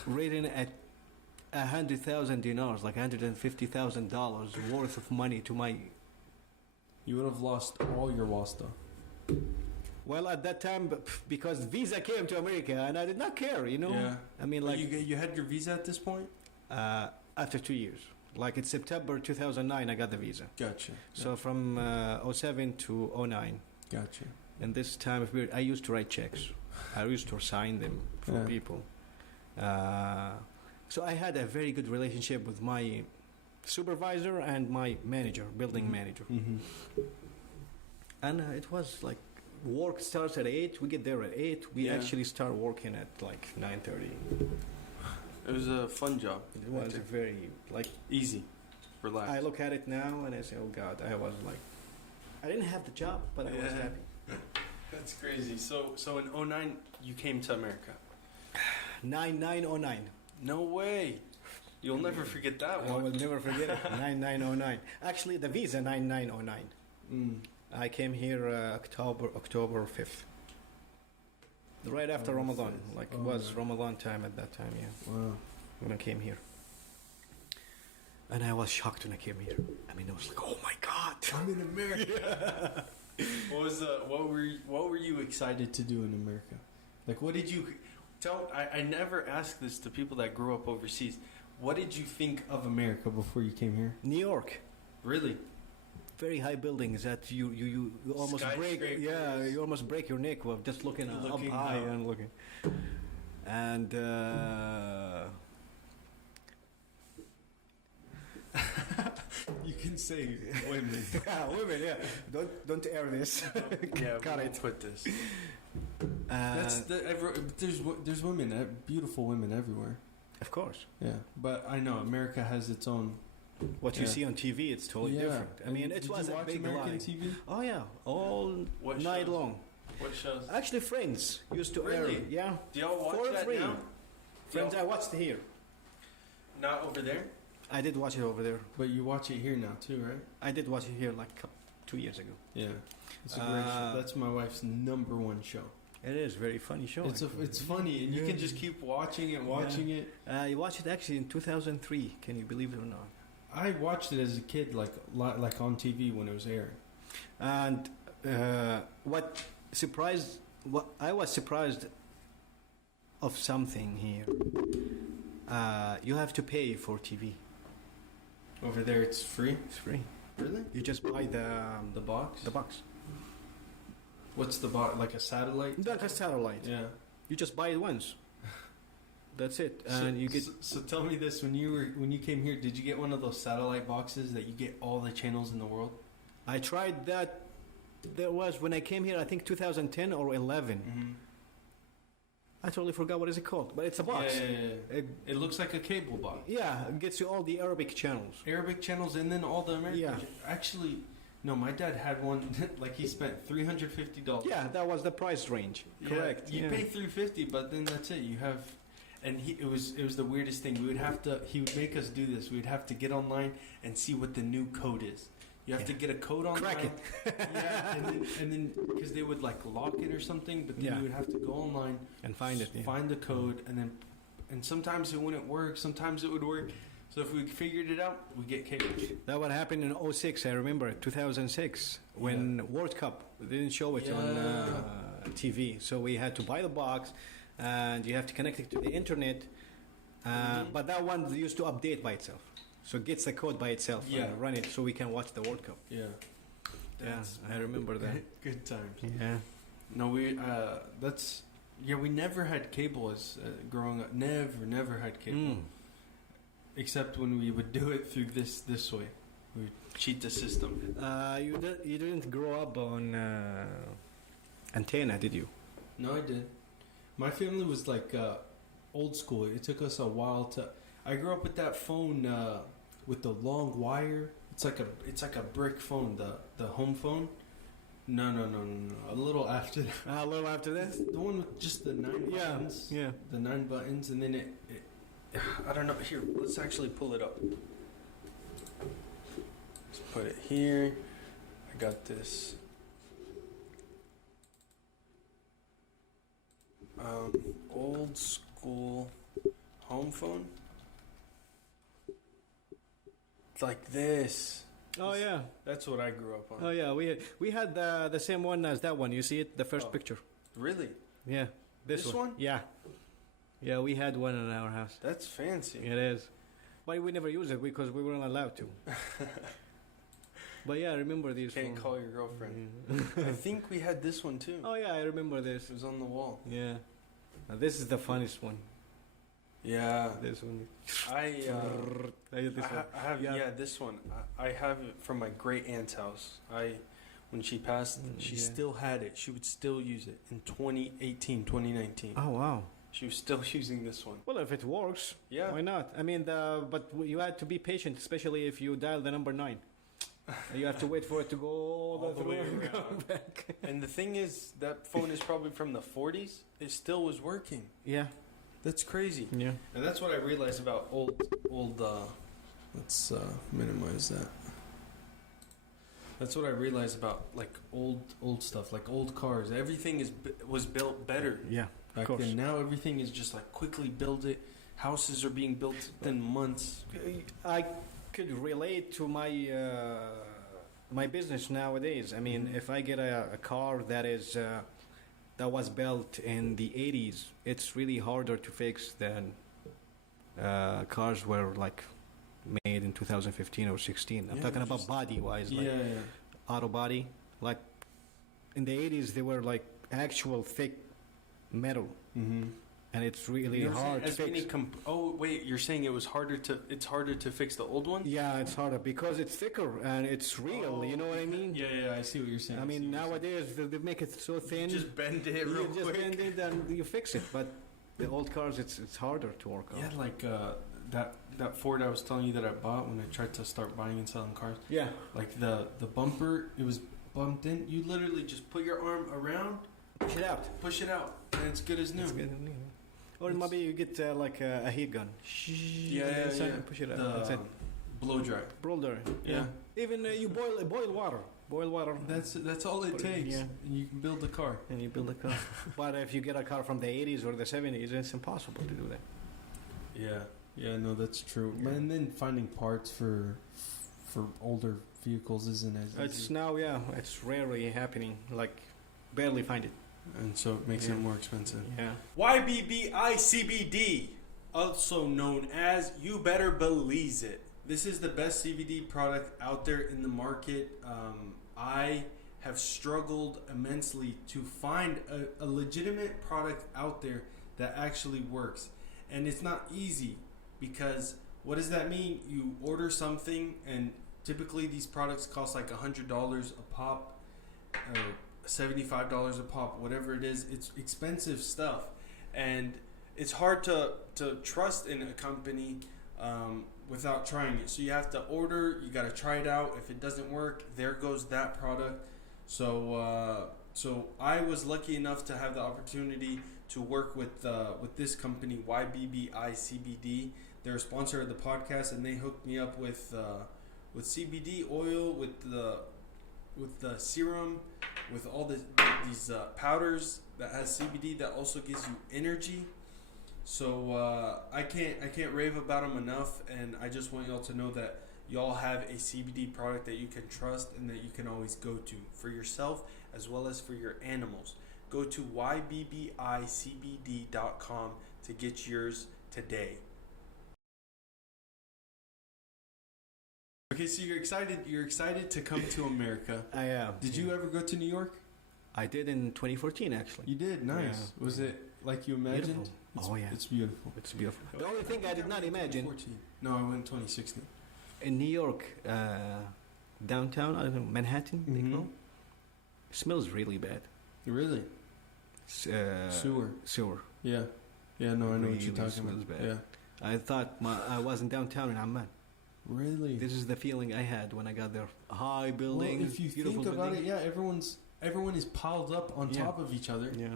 written at 100,000 dinars, like $150,000 worth of money to my. You would have lost all your wasta. Well, at that time, because visa came to America, and I did not care. You know. Yeah. I mean, Like like you had your visa at this point? after 2 years, like in September 2009, I got the visa. Gotcha. So from 07 to 09. Gotcha. And this time of period, I used to write checks. I used to sign them for Yeah. people. So I had a very good relationship with my supervisor and my manager, building manager. Mm-hmm. And it was like work starts at 8. We get there at 8. We Yeah. actually start working at like 9:30. It was a fun job. It was very like. Easy. Relax. I look at it now and I say, "Oh God!" I was like, I didn't have the job, but I was Yeah. happy. That's crazy. So in 09, you came to America. 9909. No way. You'll never forget that I one. will never forget it. 9909. Actually, the visa 9909. Mm. I came here October 5th. Right after Oh, Ramadan. fifth. Like it Oh, was yeah. Ramadan time at that time, yeah. Wow. When I came here. And I was shocked when I came here. I mean, I was like, oh my God. I'm in America. What were you excited to do in America? Like, what did you tell? I never ask this to people that grew up overseas. What did you think of America before you came here? New York. Really? Very high buildings that you almost break. Skyscrapers. Yeah, you almost break your neck with just looking Looking up high down. and looking. And You can say women. women, yeah. Don't air this. Yeah, Got we'll it. put this. There's women, beautiful women everywhere. Of course. Yeah, but I know America has its own. What you Yeah. see on TV, it's totally different. I mean, it Did was you a watch big American lie. TV? Oh yeah, all What night shows? long. What shows? Actually, Friends used to air. Really? Yeah. Do y'all watch For that free. now? Friends, Y'all- I watched it here. Not over there, I did watch it over there. but you watch it here now too, right? I did watch it here like 2 years ago. Yeah, it's a great show. That's my wife's number one show. It is a very funny show. It's funny, and you can just keep watching it, it. You watched it actually in 2003. Can you believe it or not? I watched it as a kid, like on TV when it was airing. And I was surprised of something here. You have to pay for TV. Over there, it's free. It's free. Really? You just buy The box. the box. What's the box? Like a satellite? Like a satellite. Yeah. You just buy it once. That's it. And you get. So tell me this: when you came here, did you get one of those satellite boxes that you get all the channels in the world? I tried that. There was when I came here. I think 2010 or 11. Mm-hmm. I totally forgot what is it called, but it's a box. Yeah. It looks like a cable box. Yeah, it gets you all the Arabic channels. Arabic channels and then all the American. Yeah. Actually, no. My dad had one. Like he spent $350. Yeah, that was the price range. Correct. You yeah. pay $350, but then that's it. You have, and it was the weirdest thing. He would make us do this. We'd have to get online and see what the new code is. You have to get a code online. Crack it. Yeah, and then because they would like lock it or something, but then Yeah. you would have to go online And find it. Yeah. find the code, and sometimes it wouldn't work. Sometimes it would work. So if we figured it out, we get cable. That what happened in 06, I remember, 2006, when World Cup. They didn't show it on TV. So we had to buy the box, and you have to connect it to the internet. But that one used to update by itself. So it gets the code by itself and run it so we can watch the World Cup. Yeah. I remember that. Good times. Yeah. No, we never had cable as growing up. Never had cable. Except when we would do it through this way. We would cheat the system. You didn't grow up on antenna, did you? No, I did. My family was like old school. It took us a while to. I grew up with that phone with the long wire. It's like a brick phone. The home phone. No. A little after that. A little after this. The one with just the 9 buttons. Yeah. The 9 buttons, and then it. I don't know. Here, let's actually pull it up. Let's put it here. I got this. Old school home phone. It's like this. Oh yeah. That's what I grew up on. Oh yeah. We had the same one as that one. You see it, the first picture. Really? Yeah. This one? Yeah. Yeah, we had one in our house. That's fancy. It is. But we never used it because we weren't allowed to. But yeah, I remember these. Can't call your girlfriend. I think we had this one too. Oh yeah, I remember this. It was on the wall. Yeah. This is the funniest one. Yeah. This one. I have Yeah. this one. I have it from my great aunt's house. When she passed, she still had it. She would still use it in 2018, 2019. Oh wow. She was still using this one. Well, if it works, yeah, why not? I mean, but you had to be patient, especially if you dial the number 9. You have to wait for it to go all the way around. Come back. And the thing is, that phone is probably from the 40s. It still was working. Yeah. That's crazy. Yeah. And that's what I realized about old. Let's minimize that. That's what I realized about like old stuff, like old cars. Everything was built better. Yeah. Back then. Now everything is just like quickly build it. Houses are being built within months. I could relate to my my business nowadays. I mean, if I get a car that is that was built in the 80s, it's really harder to fix than cars were like made in 2015 or 16. I'm talking about body-wise, like auto body. Like in the 80s, they were like actual thick metal. Mm-hmm. And it's really hard to fix. You're saying it's harder to fix the old one? Yeah, it's harder because it's thicker and it's real, you know what I mean? Yeah, I see what you're saying. I mean, nowadays they make it so thin. You just bend it real quick. You just bend it and you fix it. But the old cars, it's harder to work on. Yeah, like that Ford I was telling you that I bought when I tried to start buying and selling cars. Yeah. Like the bumper, it was bumped in. You literally just put your arm around. Push it out. And it's good as new. It's good as new. Or maybe you get like a heat gun. Yeah. Push it out. That's it. Blow dry. Blow dry. Yeah. Even you boil water. Boil water. That's all it takes. Yeah. And you can build a car. But if you get a car from the 80s or the 70s, it's impossible to do that. Yeah, no, that's true. Yeah. And then finding parts for older vehicles isn't as easy. It's now, it's rarely happening. Like, barely find it. And so it makes it more expensive. Yeah. YBBI CBD, also known as You Better Belize It. This is the best CBD product out there in the market. I have struggled immensely to find a legitimate product out there that actually works. And it's not easy because what does that mean? You order something and typically these products cost like $100 a pop or $75 a pop, whatever it is. It's expensive stuff, and it's hard to trust in a company without trying it. So you have to order, you got to try it out. If it doesn't work, there goes that product. So I was lucky enough to have the opportunity to work with this company, YBBI CBD. They're a sponsor of the podcast, and they hooked me up with CBD oil, with the serum, with all these powders that has CBD that also gives you energy. So I can't rave about them enough, and I just want y'all to know that y'all have a CBD product that you can trust and that you can always go to for yourself as well as for your animals. Go to ybbicbd.com to get yours today. Okay, so you're excited to come to America. I am. Did you ever go to New York? I did in 2014, actually. You did? Nice. Yeah. Was it like you imagined? It's beautiful. It's beautiful. The only thing I did not imagine... No, I went in 2016. In New York, downtown, I don't know, Manhattan, they call it smells really bad. Really? Sewer. Yeah. Yeah, no, I know what Really you're talking smells about. bad. Yeah. I thought I was in downtown in Amman. Really? This is the feeling I had when I got there. High Well, buildings, if you beautiful think about buildings. it, yeah, everyone is piled up on Yeah. top of each other. Yeah.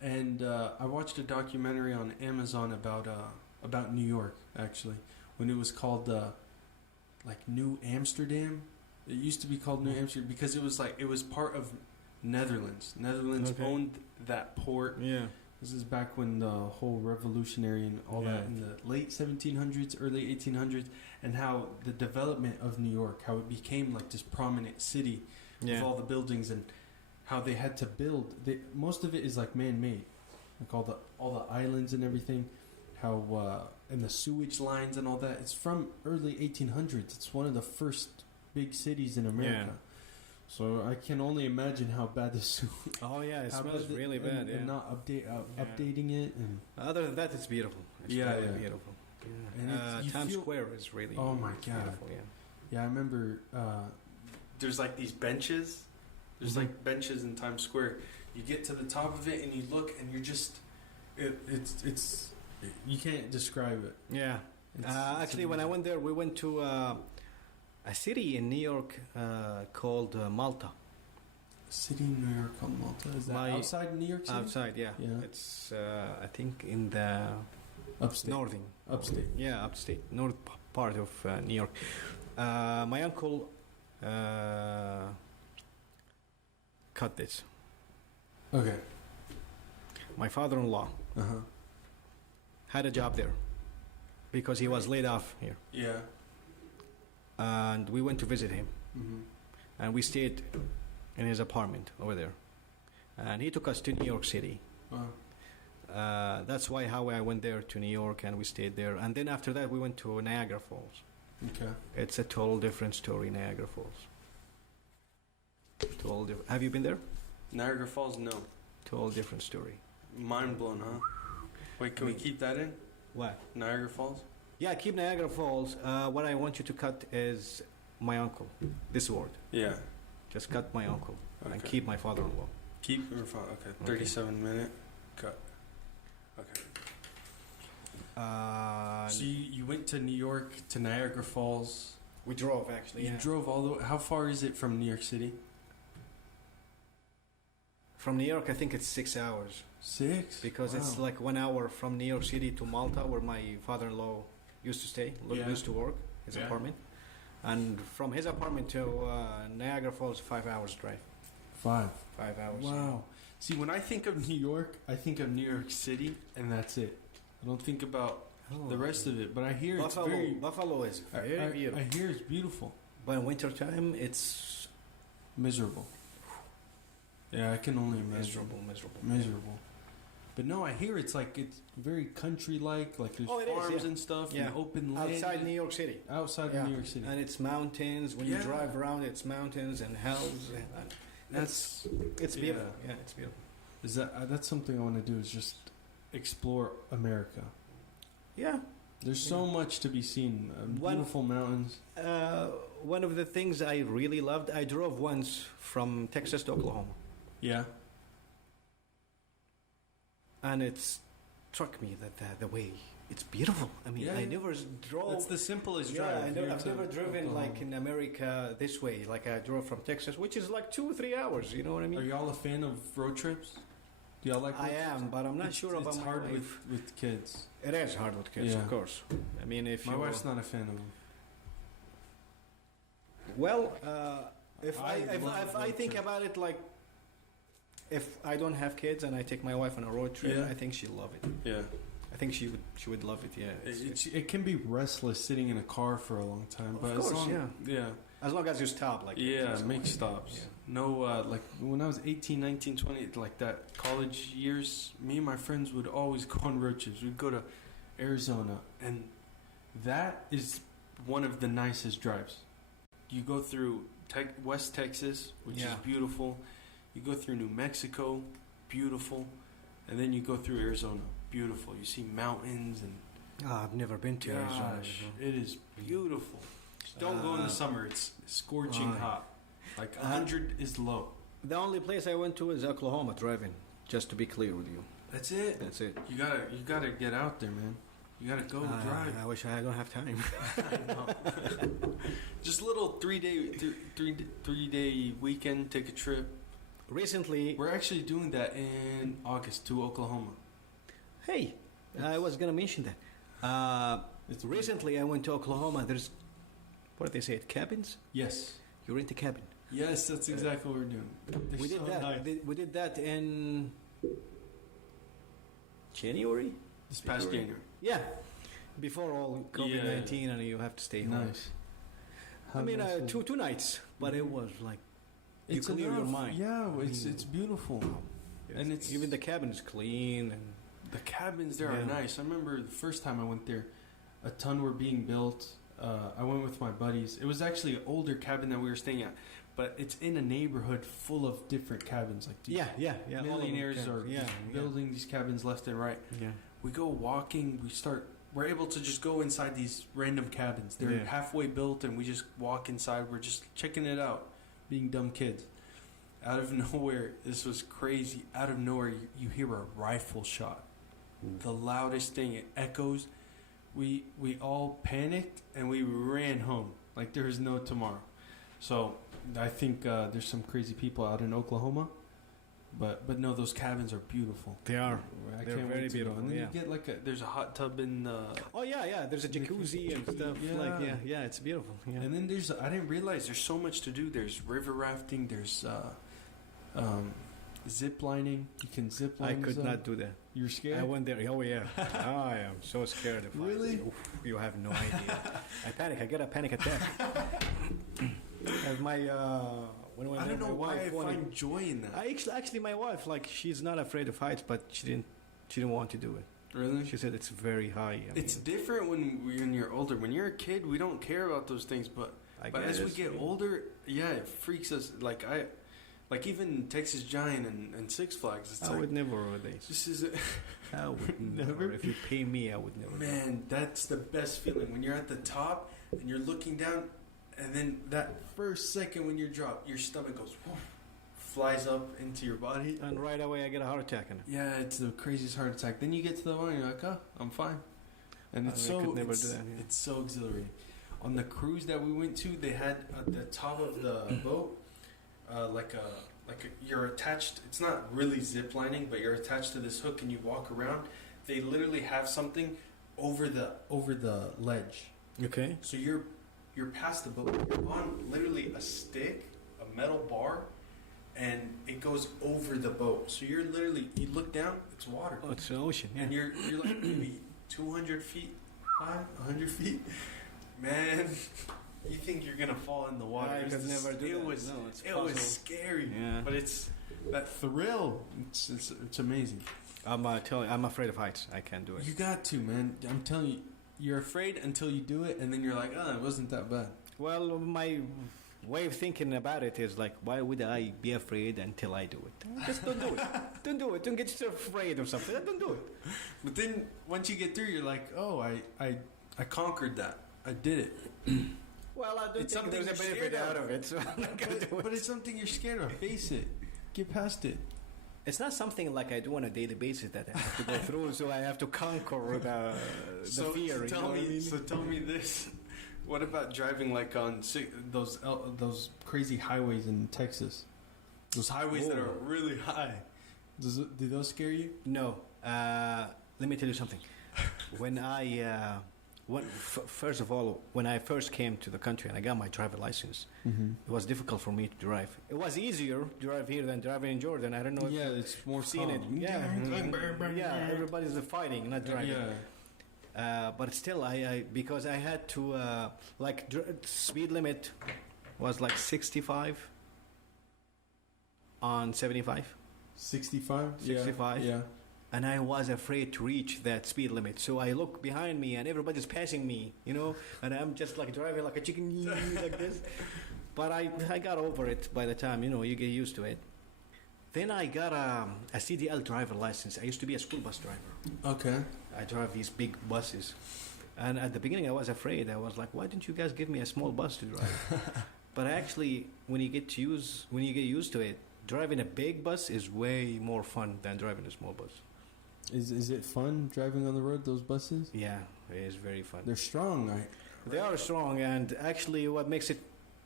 And I watched a documentary on Amazon about New York, actually, when it was called like New Amsterdam. It used to be called New Amsterdam because it was part of Netherlands. Netherlands Okay. owned that port. Yeah. This is back when the whole revolutionary and all that in the late 1700s, early 1800s, and how the development of New York, how it became like this prominent city with all the buildings, and how they had to build. Most of it is like man-made, like all the islands and everything. How and the sewage lines and all that. It's from early 1800s. It's one of the first big cities in America. Yeah. So I can only imagine how bad the sewage. Oh yeah, it how smells bad really bad. and not updating it. And Other than that, it's beautiful. It's really beautiful. Yeah. And you Times feel- Square is really. Oh my God. Beautiful, yeah. Yeah, I remember there's like these benches. There's like benches in Times Square. You get to the top of it and you look and you're just, it's you can't describe it. Yeah. It's Actually, when I went there, we went to a city in New York called Malta. A city in New York called Malta. Is that outside New York City? Outside, yeah. Yeah. It's I think in the Upstate. Upstate. Yeah, upstate, north part of New York. My uncle cut this. Okay. My father-in-law had a job there because he was laid off here, Yeah. and we went to visit him, Mm-hmm. and we stayed in his apartment over there, and he took us to New York City. Wow. That's how I went there to New York, and we stayed there, and then after that we went to Niagara Falls. Okay. It's a total different story, Niagara Falls. Total different. Have you been there? Niagara Falls, no. Total different story. Mind blown, huh? Wait, can we keep that in? What? Niagara Falls? Yeah, keep Niagara Falls. What I want you to cut is my uncle. This word. Yeah. Just cut my uncle and Okay. keep my father-in-law. Keep your phone. Okay. 37-minute cut. Okay. So you went to New York, to Niagara Falls. We drove actually. You drove all the way. How far is it from New York City? From New York, I think it's 6 hours 6? because it's Wow. like 1 hour from New York City to Malta, where my father-in-law used to stay, Yeah. used to work, his Yeah. apartment, and from his apartment to Niagara Falls, 5 hours drive. 5. 5 hours. Wow. See, when I think of New York, I think of New York City, and that's it. I don't think about the rest of it. But I hear Buffalo, it's very. Buffalo is very beautiful. I hear it's beautiful. But in wintertime, it's Miserable. Yeah, I can only imagine. Miserable. But no, I hear it's very country-like. Like there's Oh, it is, farms yeah. and stuff Yeah. and open land. outside New York City. Outside Yeah. of New York City. And it's mountains. When you Yeah. drive around, it's mountains and hills. And That's it's yeah. beautiful. Yeah, it's beautiful. is that's something I want to do is just explore America. Yeah. There's so much to be seen. Beautiful mountains. One of the things I really loved, I drove once from Texas to Oklahoma, Yeah. and it struck me that the way it's beautiful. I mean, Yeah, I yeah. never drove. That's the simplest Yeah, drive. I've never driven like in America this way. Like I drove from Texas, which is like 2 or 3 hours. You know what I Are mean? y'all a fan of road trips? Do y'all like? I road trips? am, but I'm not sure about It's my hard wife. with kids. It is hard with kids, Yeah. of course. I mean, if My you wife's not a fan of them. well, if I if love I road think trips. about it, like if I don't have kids and I take my wife on a road trip, Yeah. I think she'll love it. Yeah. I think she would love it. Yeah, It can be restless sitting in a car for a long time, but Of course, as long, yeah. As long as you stop, like make stops. Yeah. No, like when I was 18, 19, 20, like that college years, me and my friends would always go on road trips. We'd go to Arizona, and that is one of the nicest drives. You go through West Texas, which is Yeah. beautiful. You go through New Mexico, beautiful, and then you go through Arizona, beautiful. You see mountains and I've never been to Arizona. gosh, it is beautiful. Just don't go in the summer; it's scorching hot. Like 100 is low. The only place I went to is Oklahoma driving. Just to be clear with you. That's it. That's it. You gotta get out there, man. You gotta go drive. I wish I don't have time. I know. Just a little 3-day weekend, take a trip. Recently, We're actually doing that in August to Oklahoma. hey, I was gonna mention that. Recently, I went to Oklahoma. There's, what do they say? Cabins. Yes. You rent a cabin. Yes, that's exactly what we're doing. We did that. Nice. We did that in January. This past January. Yeah, before all COVID-19, and you have to stay home. Nice. I mean, two nights, but it was like you clear your mind. Yeah, it's beautiful, and it's even the cabin is clean, and the cabins there are nice. I remember the first time I went there, a ton were being built. I went with my buddies. It was actually an older cabin that we were staying at, but it's in a neighborhood full of different cabins. Like these millionaires are building these cabins left and right. Yeah. We go walking. We're able to just go inside these random cabins. They're halfway built, and we just walk inside. We're just checking it out, being dumb kids. Out of nowhere, this was crazy. Out of nowhere, you hear a rifle shot. The loudest thing. It echoes. We all panicked, and we ran home like there is no tomorrow. So I think there's some crazy people out in Oklahoma. But no, those cabins are beautiful. They are. They're very beautiful. And then you get there's a hot tub in. Oh yeah. There's a jacuzzi and stuff. Yeah. It's beautiful. Yeah. And then I didn't realize there's so much to do. There's river rafting. There's zip lining. You can zip line. I could not do that. You're scared? I went there. Oh yeah. I am so scared of heights. Really? Oof, you have no idea. I panic. I get a panic attack. As my I don't know why I find joy in that. Actually, my wife, like, she's not afraid of heights, but she didn't want to do it. Really? She said it's very high. It's different when you're older. When you're a kid, we don't care about those things, but as we get older, it freaks us. Like even Texas Giant and Six Flags. It's I would never over these. This is I would never. If you pay me, I would never. Man, that's the best feeling when you're at the top and you're looking down. And then that first second when you drop, your stomach goes, whoosh, flies up into your body. And right away I get a heart attack. Yeah, it's the craziest heart attack. Then you get to the one and you're like, oh, I'm fine. And it's so exhilarating. On the cruise that we went to, they had at the top of the boat, you're attached. It's not really zip lining, but you're attached to this hook and you walk around. They literally have something over the ledge. Okay. So you're past the boat. You're on literally a stick, a metal bar, and it goes over the boat. So you look down, it's water. Oh, it's an ocean. Yeah. And you're like maybe 200 feet high, 100 feet. Man, you think you're gonna fall in the water? I could never do that. It was scary. Yeah. But it's that thrill. It's amazing. I'm afraid of heights. I can't do it. You got to, man. I'm telling you. You're afraid until you do it, and then you're like, oh, it wasn't that bad. Well, my way of thinking about it is like, why would I be afraid until I do it? Just don't do it. Don't do it. Don't get yourself afraid of something. Don't do it. But then once you get through, you're like, oh, I conquered that. I did it. Well, I don't think there's a benefit out of it, so I'm not going to do it. But it's something you're scared of. Face it. Get past it. It's not something like I do on a daily basis that I have to go through, so I have to conquer the fear. So tell me this: what about driving like on those crazy highways in Texas? Those highways that are really high. Do those scare you? No. Let me tell you something. First of all, when I first came to the country and I got my driver license, it was difficult for me to drive. It was easier to drive here than driving in Jordan. I don't know. Yeah, it's more seen it. Yeah, everybody's fighting, not driving. Yeah. But still, because I had to speed limit was like 65 on 75. 65. 65. Yeah. And I was afraid to reach that speed limit. So I look behind me and everybody's passing me, and I'm just like driving like a chicken like this. But I got over it by the time, you get used to it. Then I got a CDL driver license. I used to be a school bus driver. Okay. I drive these big buses. And at the beginning I was afraid. I was like, why didn't you guys give me a small bus to drive? But actually, when you get used to it, driving a big bus is way more fun than driving a small bus. Is it fun driving on the road, those buses? Yeah, it is very fun. They're strong, right? They are strong, and actually what makes it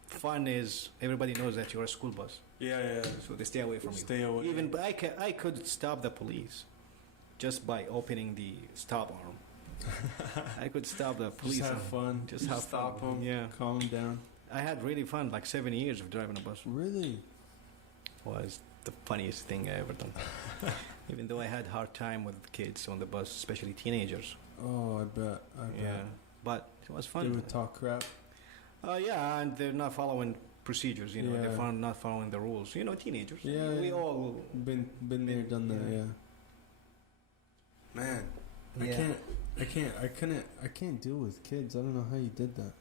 fun is everybody knows that you're a school bus. Yeah. So they stay away from you. Stay away. Even I could stop the police just by opening the stop arm. I could stop the police. Just have fun. Just have stop fun. them. Yeah. Calm them down. I had really fun, like 7 years of driving a bus. Really? Was the funniest thing I ever done. Even though I had hard time with kids on the bus, especially teenagers. Oh, I bet. Yeah, but it was fun. They would talk crap. Yeah, and they're not following procedures. You know, Yeah. they're not following the rules. You know, teenagers. Yeah, we yeah. all Been there, done that. Yeah. Man, I can't deal with kids. I don't know how you did that.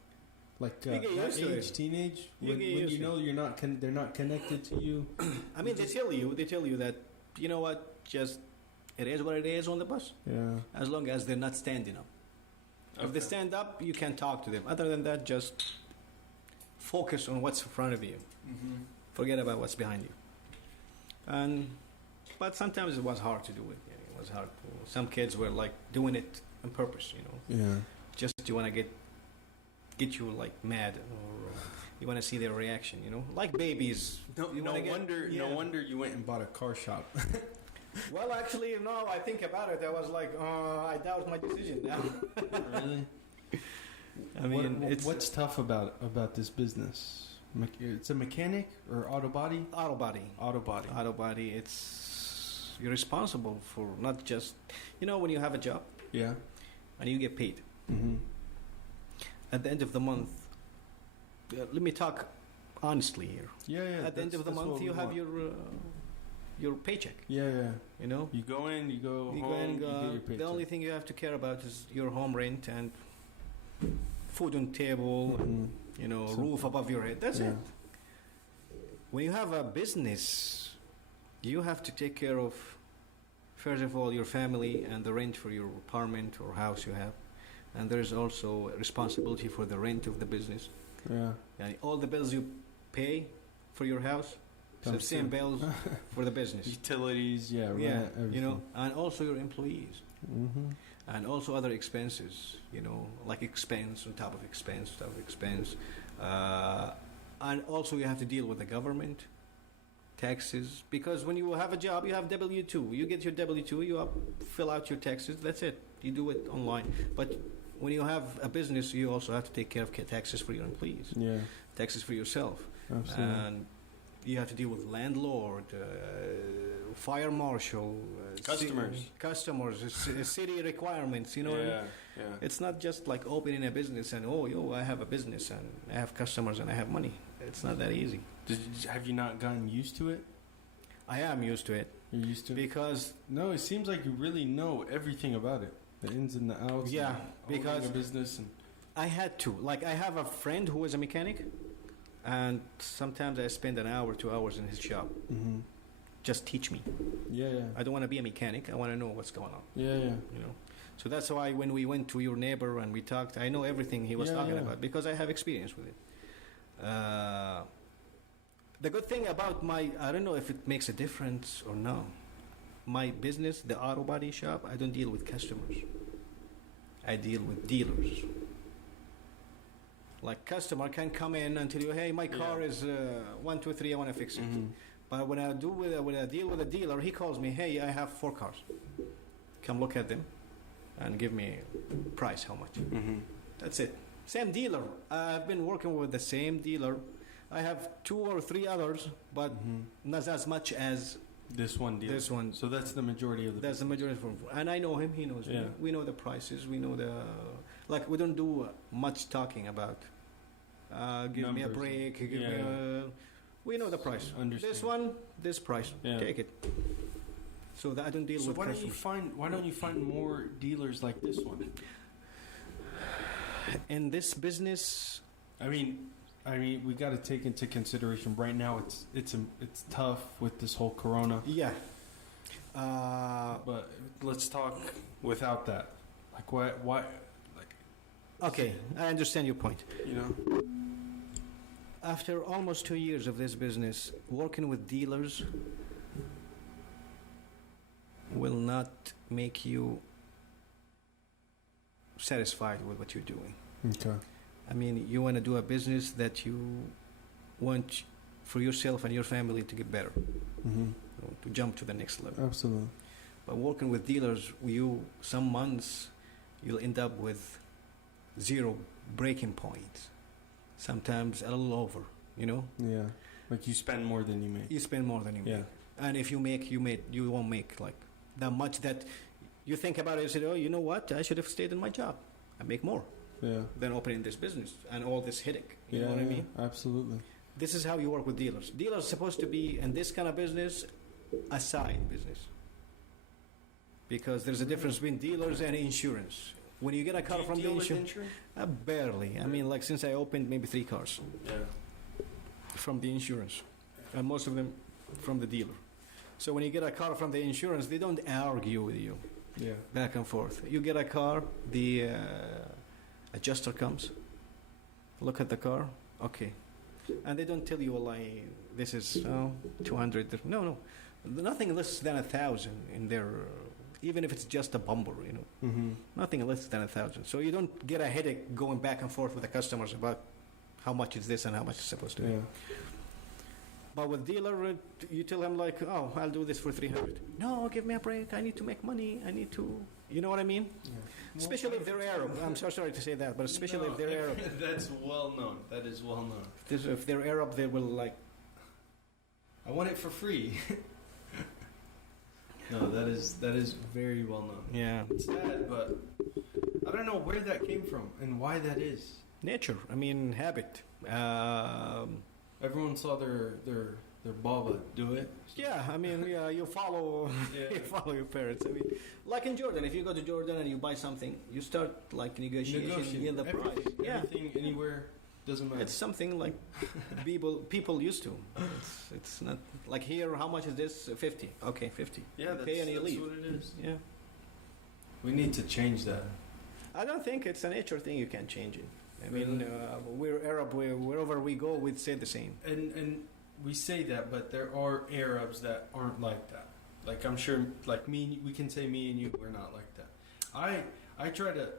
Like You get that used to age, it. teenage, You when get you used to know you're not, they're not connected to you. I mean, they tell you that, you know what, just it is what it is on the bus, Yeah. as long as they're not standing up. If they stand up, you can talk to them. Other than that, just focus on what's in front of you. Mm-hmm. Forget about what's behind you. But sometimes it was hard to do it. Yeah, it was hard. Some kids were like doing it on purpose, you know. Yeah. Just you want to get you like mad, or you want to see their reaction, you know, like babies. No wonder you went and bought a car shop. Well, actually, no. I think about it. I was like, I doubt my decision now. Really? I mean, what's tough about this business? It's a mechanic or auto body? auto body. Auto body. It's you're responsible for not just, you know, when you have a job Yeah. and you get paid Mm-hmm. at the end of the month. Let me talk honestly here. Yeah. At the end of the month, you have your paycheck. Yeah. You know, You go in, you go you home, go and you get your the paycheck. only thing you have to care about is your home rent and food on table, Mm-hmm. you know, So- roof above your head. That's Yeah. it. When you have a business, you have to take care of, first of all, your family and the rent for your apartment or house you have. And there is also a responsibility for the rent of the business. Yeah. And all the bills you pay for your house, it's the Comes same through. bills for the business. Utilities, yeah, rent, Yeah, everything. you know, and also your employees. Mm-hmm. And also other expenses, you know, like expense on top of expense, and also you have to deal with the government, taxes, because when you have a job, you have W-2. You get your W-2, you fill out your taxes, that's it. You do it online. But when you have a business, you also have to take care of taxes for your employees, Yeah, taxes for yourself. absolutely. And you have to deal with landlord, fire marshal, customers, city requirements. You know, what I mean? Yeah. It's not just like opening a business and I have a business and I have customers and I have money. It's not that easy. Have you not gotten used to it? I am used to it You're used to it? because No, it seems like you really know everything about it. The ins and the outs. Yeah, and owning because- a business and I had to. Like, I have a friend who is a mechanic, and sometimes I spend an hour, 2 hours in his shop. mm-hmm. Just teach me. Yeah. I don't want to be a mechanic. I want to know what's going on. Yeah. You know. So that's why when we went to your neighbor and we talked, I know everything he was Yeah, talking yeah. about because I have experience with it. The good thing about I don't know if it makes a difference or no. My business, the auto body shop, I don't deal with customers. I deal with dealers. Like customer can come in and tell you, hey, my car is 1, 2, 3, I want to fix it. Mm-hmm. But when I deal with a dealer, he calls me, hey, I have 4 cars. Come look at them and give me price, how much. Mm-hmm. That's it. Same dealer. I've been working with the same dealer. I have 2 or 3 others, but not as much as This one deal. this one. So that's the majority of the That's the majority of and I know him, he knows me. Yeah. We know the prices, we know like we don't do much talking about give me a Numbers. break, give Yeah, me yeah. we know the price. Understand. This one, this price, Yeah. take it. So that I don't deal So with customers. Why don't you find more dealers like this one? In this business, I mean, we got to take into consideration right now. It's tough with this whole Corona. yeah. But let's talk without that. Like why? Like, Okay, I understand your point. You know? After almost 2 years of this business, working with dealers, will not make you satisfied with what you're doing. Okay. I mean, you want to do a business that you want for yourself and your family to get better, to jump to the next level. Absolutely. But working with dealers, some months you'll end up with 0 breaking points. Sometimes a little over, Yeah. Like you spend more than you make. You spend more than you make. And if you make, you won't make like that much that you think about it and say, oh, you know what? I should have stayed in my job. I make more than opening this business and all this headache. You know what I mean? Absolutely. This is how you work with dealers. Dealers are supposed to be, in this kind of business, a side business. Because there's a difference between dealers and insurance. When you get a car from the insurance? Barely. I mean, like since I opened maybe 3 cars. From the insurance. And most of them from the dealer. So when you get a car from the insurance, they don't argue with you. Back and forth. You get a car, the adjuster comes, look at the car, okay. And they don't tell you, like, this is 200. No. Nothing less than 1,000 in there, even if it's just a bumper, Nothing less than 1,000. So you don't get a headache going back and forth with the customers about how much is this and how much it's supposed to be. But with dealer, you tell him like, oh, I'll do this for 300. No, give me a break. I need to make money. I need to, you know what I mean? Especially if they're Arab. I'm so sorry to say that, but especially if they're Arab. That's well known. That is well known. If they're Arab, they will like, I want it for free. No, that is very well known. Yeah. It's sad, but I don't know where that came from and why that is. Nature. I mean, habit. Everyone saw their Baba do it. Yeah, I mean, you follow you follow your parents. I mean, like in Jordan, if you go to Jordan and you buy something, you start like negotiation in the price. Everything, anywhere, doesn't matter. It's something like people used to. It's not like here. How much is this? 50. Okay, 50. Yeah, okay, and you that's leave. what it is. Yeah. We need to change that. I don't think it's a nature thing. You can't change it. I mean, we're Arab. Wherever we go, we'd say the same. And we say that, but there are Arabs that aren't like that. Like I'm sure, like me, we can say me and you, we're not like that. I try to.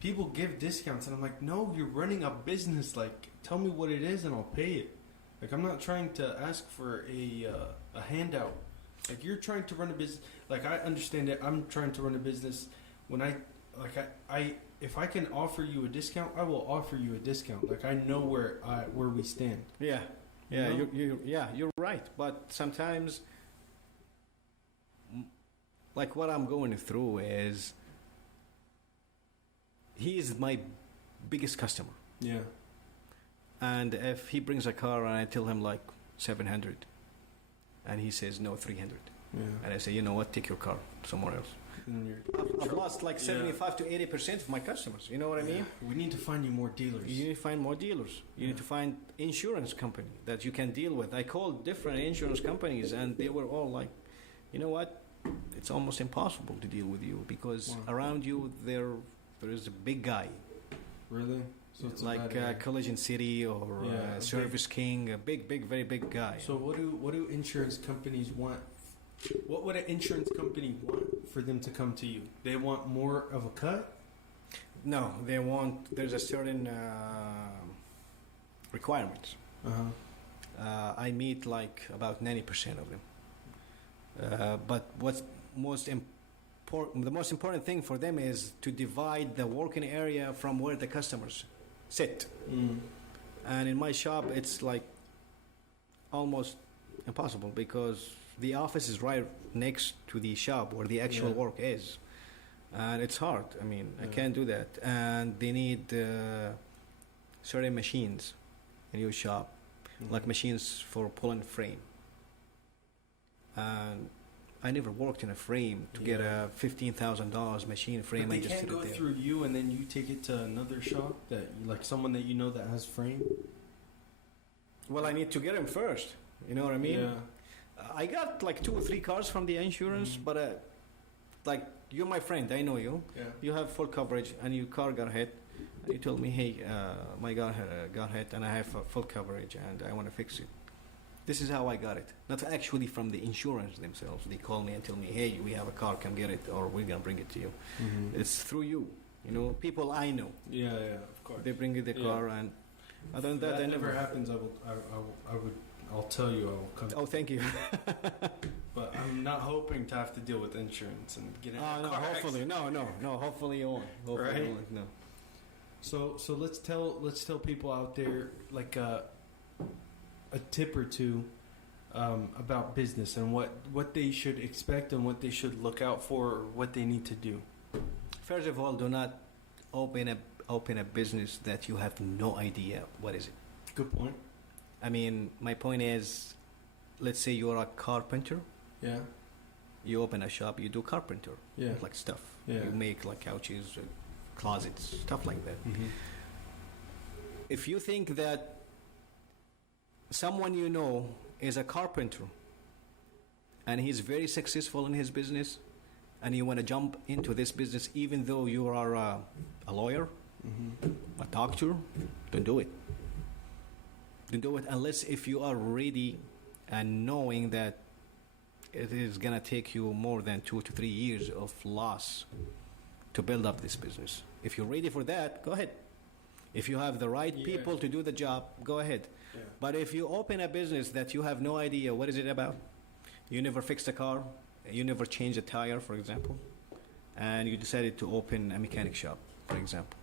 People give discounts, and I'm like, no, you're running a business. Like, tell me what it is, and I'll pay it. Like, I'm not trying to ask for a handout. Like, you're trying to run a business. Like, I understand it. I'm trying to run a business. When I if I can offer you a discount, I will offer you a discount. Like, I know where we stand. Yeah, you're right. But sometimes, like what I'm going through is, he is my biggest customer. Yeah. And if he brings a car and I tell him like 700, and he says no 300, and I say, you know what, take your car somewhere else. I've lost like 75 to 80% of my customers. You know what I mean? We need to find you more dealers. You need to find more dealers. You need to find insurance company that you can deal with. I called different insurance companies, and they were all like, you know what? It's almost impossible to deal with you because around you there is a big guy. Really? So it's like Collision City or Service King, a big, very big guy. So what do insurance companies want? What would an insurance company want for them to come to you? They want more of a cut? No, they want. There's a certain requirements. I meet like about 90% of them. But what's the most important thing for them is to divide the working area from where the customers sit. And in my shop, it's like almost impossible because the office is right next to the shop where the actual work is. And it's hard. I mean, I can't do that. And they need certain machines in your shop, like machines for pulling frame. And I never worked in a frame to get a $15,000 machine frame. But they can't go through you and then you take it to another shop like someone that you know that has frame. Well, I need to get him first. You know what I mean? Yeah. I got like 2 or 3 cars from the insurance, but like you're my friend. I know you. Yeah. You have full coverage, and your car got hit. And you told me, hey, my car got hit, and I have full coverage, and I want to fix it. This is how I got it. Not actually from the insurance themselves. They call me and tell me, hey, we have a car, come get it, or we're going to bring it to you. Mm-hmm. It's through you. You know, people I know. Yeah, of course. They bring you the car, and other than that, that never happens. I'll tell you. I will come. Oh, thank you. But I'm not hoping to have to deal with insurance and get in a No, car hopefully, accident. no. Hopefully you won't. Hopefully Right? you won't. No. So let's tell people out there like a tip or two about business and what they should expect and what they should look out for, or what they need to do. First of all, do not open a business that you have no idea what is it. Good point. I mean, my point is, let's say you are a carpenter. Yeah. You open a shop. You do carpenter. Yeah. Like stuff. Yeah. You make like couches, closets, stuff like that. Mm-hmm. If you think that someone you know is a carpenter and he's very successful in his business, and you want to jump into this business even though you are a lawyer, a doctor, don't do it. Don't do it unless if you are ready and knowing that it is going to take you more than 2 to 3 years of loss to build up this business. If you're ready for that, go ahead. If you have the right people to do the job, go ahead. Yeah. But if you open a business that you have no idea what is it about, you never fixed a car, you never changed a tire, for example, and you decided to open a mechanic shop, for example.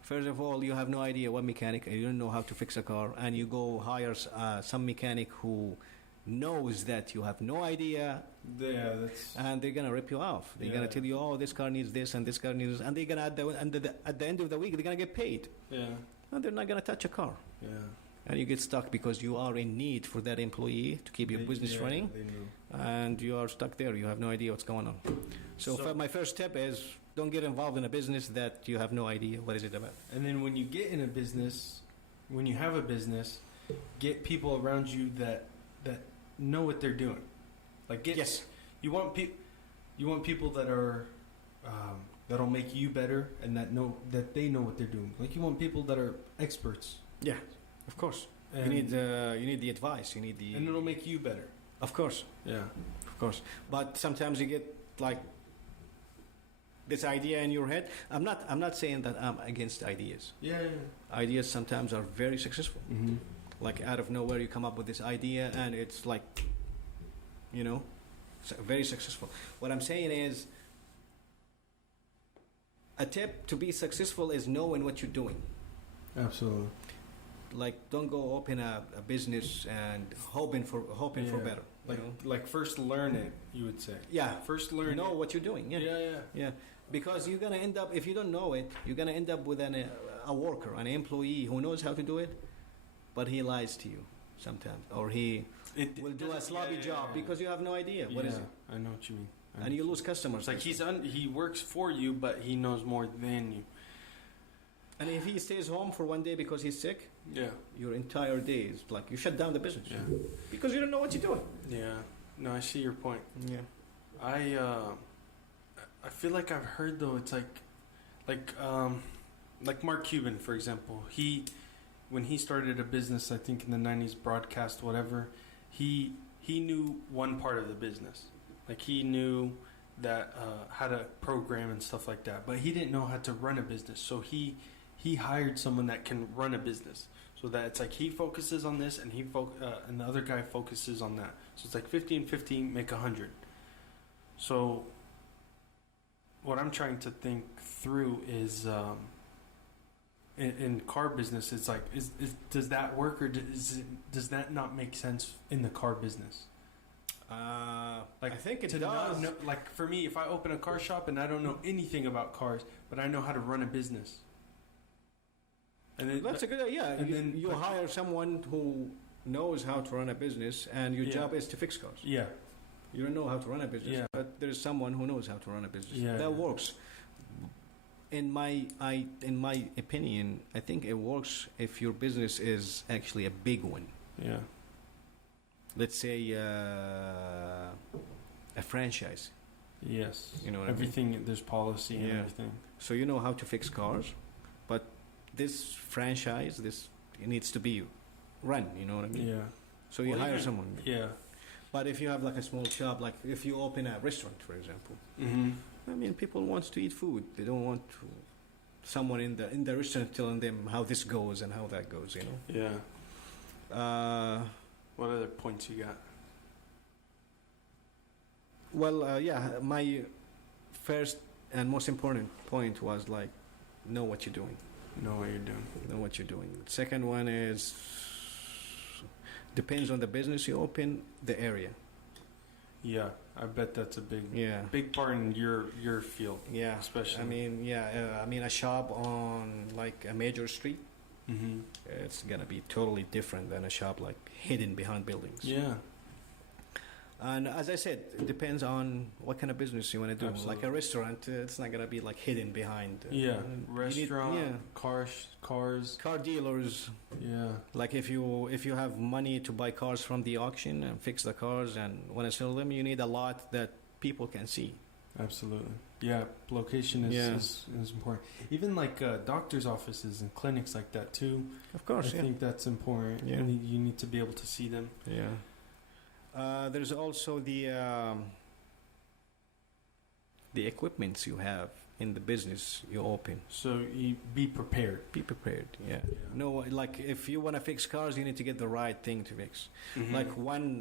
First of all, you have no idea what mechanic, and you don't know how to fix a car, and you go hire some mechanic who knows that you have no idea, and they're gonna rip you off. They're gonna tell you, oh, this car needs this and this car needs this, and they're gonna at the end of the week they're gonna get paid. Yeah. And they're not gonna touch a car. Yeah. And you get stuck because you are in need for that employee to keep your business running, and you are stuck there. You have no idea what's going on. So my first tip is don't get involved in a business that you have no idea what is it about. And then when you get in a business, when you have a business, get people around you that know what they're doing. Like you want people that are that'll make you better and that they know what they're doing. Like you want people that are experts. Yeah, of course. And you need the advice. You need the and it'll make you better. Of course. Yeah, of course. But sometimes you get like this idea in your head. I'm not saying that I'm against ideas. Yeah. Ideas sometimes are very successful. Mm-hmm. Like out of nowhere, you come up with this idea, and it's like, very successful. What I'm saying is, a tip to be successful is knowing what you're doing. Absolutely. Like, don't go open a business and hoping for better. Like first learn it, you would say. Yeah. First learn. Know what you're doing. Yeah. Because you're gonna end up, if you don't know it, you're gonna end up with a worker, an employee who knows how to do it, but he lies to you sometimes, or he will do a sloppy job because you have no idea what is it. I know what you mean. And you lose customers. It's like he works for you, but he knows more than you. And if he stays home for one day because he's sick, your entire day is like you shut down the business. Yeah. Because you don't know what you're doing. Yeah. No, I see your point. Yeah. I feel like I've heard though. It's like Mark Cuban, for example. When he started a business, I think in the 90s, broadcast, whatever, he knew one part of the business. Like he knew that how to program and stuff like that, but he didn't know how to run a business. So he hired someone that can run a business. So that it's like he focuses on this and and the other guy focuses on that. So it's like 50-50 make 100. So what I'm trying to think through is in car business, it's like does that work, or does that not make sense in the car business? I think it does. Like for me, if I open a car shop and I don't know anything about cars, but I know how to run a business, and then, that's a good idea. And then you hire someone who knows how to run a business, and your job is to fix cars. Yeah, you don't know how to run a business, but there is someone who knows how to run a business. Yeah, that works. In my opinion, I think it works if your business is actually a big one. Yeah. Let's say a franchise. Yes. You know what everything. I mean? There's policy and everything. So you know how to fix cars, but this franchise, it needs to be run. You know what I mean? Yeah. So you hire someone. Yeah. But if you have like a small shop, like if you open a restaurant, for example, I mean, people want to eat food. They don't want someone in the restaurant telling them how this goes and how that goes. You know. Yeah. What other points you got? Well, my first and most important point was like, know what you're doing. Know what you're doing. Know what you're doing. Second one is, depends on the business you open, the area. Yeah, I bet that's a big part in your field. Yeah, especially. I mean, a shop on like a major street, it's gonna be totally different than a shop like hidden behind buildings. Yeah. And as I said, it depends on what kind of business you want to do. Absolutely. Like a restaurant, it's not gonna be like hidden behind. Restaurant, cars, car dealers. Yeah. Like if you have money to buy cars from the auction and fix the cars and want to sell them, you need a lot that people can see. Absolutely. Yeah, location is important. Even like doctor's offices and clinics like that too. Of course, I think that's important. Yeah. You need to be able to see them. Yeah. There's also the equipments you have in the business you open. So you be prepared. Be prepared. Yeah. No, like if you want to fix cars, you need to get the right thing to fix. Like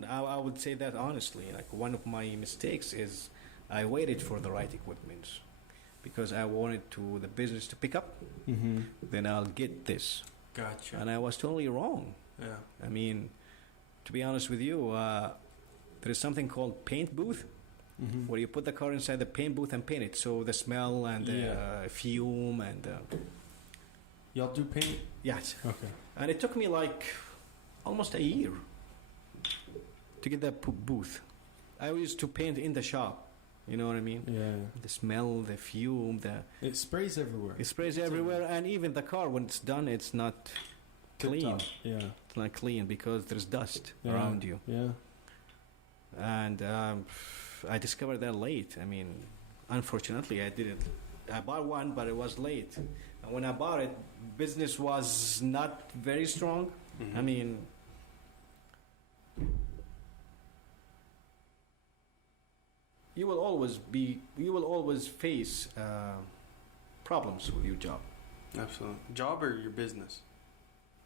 I would say that honestly. Like one of my mistakes is I waited for the right equipment because I wanted the business to pick up. Then I'll get this. Gotcha. And I was totally wrong. Yeah. I mean, to be honest with you, there is something called paint booth, where you put the car inside the paint booth and paint it. So the smell and the fume and... Y'all do paint? Yes. Okay. And it took me like almost a year to get that booth. I used to paint in the shop. You know what I mean? Yeah. The smell, the fume, It sprays everywhere. It sprays everywhere, and even the car, when it's done, it's not clean. Yeah. It's not clean because there's dust around you. Yeah. And I discovered that late. I mean, unfortunately, I bought one, but it was late. And when I bought it, business was not very strong. I mean, you will always face problems with your job. Absolutely. Job or your business?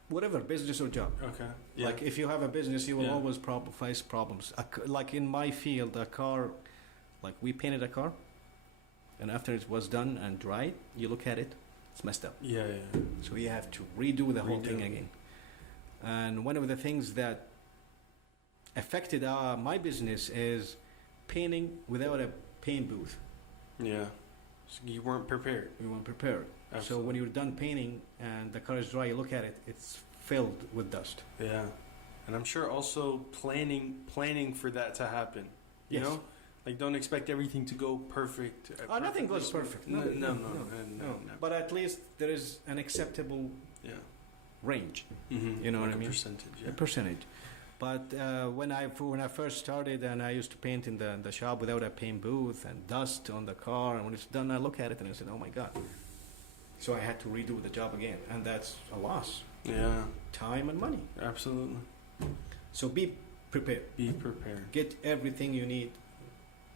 Whatever, business or job. Okay. Yeah. Like if you have a business, you will always face problems. Like in my field, a car, like we painted a car, and after it was done and dried, you look at it, it's messed up. Yeah. So you have to redo the whole thing again. And one of the things that affected my business is painting without a paint booth. Yeah. So you weren't prepared. We weren't prepared. Absolutely. So when you're done painting and the car is dry, you look at it, it's filled with dust. Yeah. And I'm sure also planning for that to happen. You know? Like don't expect everything to go perfect. Nothing goes perfect. No. But at least there is an acceptable range. You know like what I mean? Percentage. Yeah. A percentage. But when I first started and I used to paint in the shop without a paint booth and dust on the car, and when it's done, I look at it and I said, "Oh my God!" So I had to redo the job again, and that's a loss. Yeah. Time and money. Absolutely. So be prepared. Be prepared. Get everything you need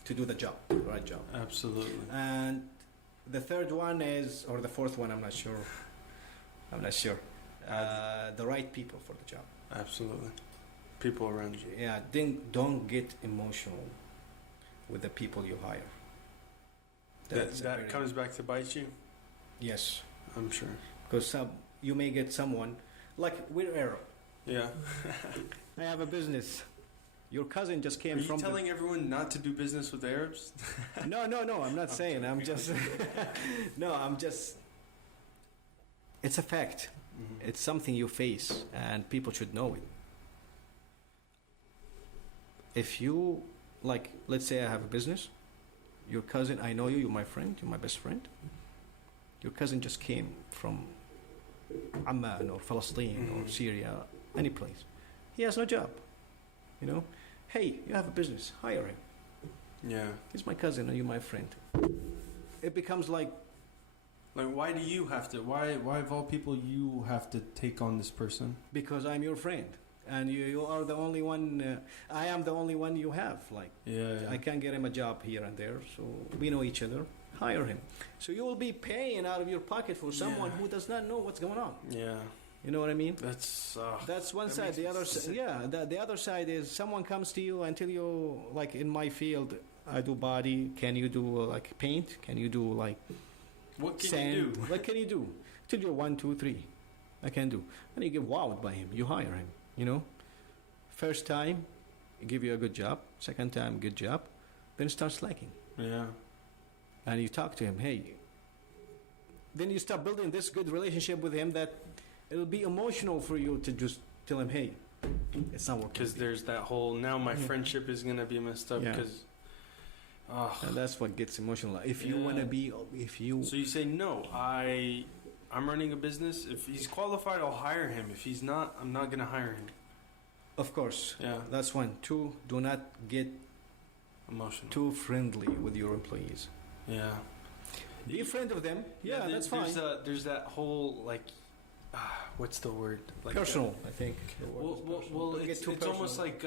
to do the job, the right job. Absolutely. And the third one is, or the fourth one, I'm not sure. The right people for the job. Absolutely. People around you. Yeah, don't get emotional with the people you hire. That comes back to bite you? Yes. I'm sure. Because you may get someone, like we're Arab. Yeah. I have a business. Your cousin just came from... Are you telling everyone not to do business with Arabs? No, I'm not saying. I'm just... It's a fact. It's something you face, and people should know it. If you, like, let's say I have a business, your cousin, I know you, you're my friend, you're my best friend. Your cousin just came from Amman or Palestine or Syria, any place. He has no job, you know. Hey, you have a business, hire him. Yeah. He's my cousin and you're my friend. It becomes like... why do you have to, why of all people you have to take on this person? Because I'm your friend. and you are the only one. I am the only one you have. Like, I can get him a job here and there, so we know each other. Hire him. So you will be paying out of your pocket for someone who does not know what's going on. Yeah. You know what I mean? That's one side. The other the other side is someone comes to you and tell you, like in my field, I do body. Can you do like paint? Can you do like what can sand? you do? What can you do? Till you're 1, 2, 3. I can do. And you get wowed by him. You hire him. You know. First time, he give you a good job. Second time, good job. Then start slacking. Yeah. And you talk to him. Hey. Then you start building this good relationship with him that it'll be emotional for you to just tell him, hey, it's not working. Because there's that whole, now my friendship is going to be messed up because... And that's what gets emotional. If you want to be... So you say, no, I'm running a business. If he's qualified, I'll hire him. If he's not, I'm not going to hire him. Of course. Yeah. That's one. 2, do not get emotional. Too friendly with your employees. Yeah. Be a friend of them. Yeah, that's fine. There's that whole, like... what's the word? Like personal, I think. Well, it's almost like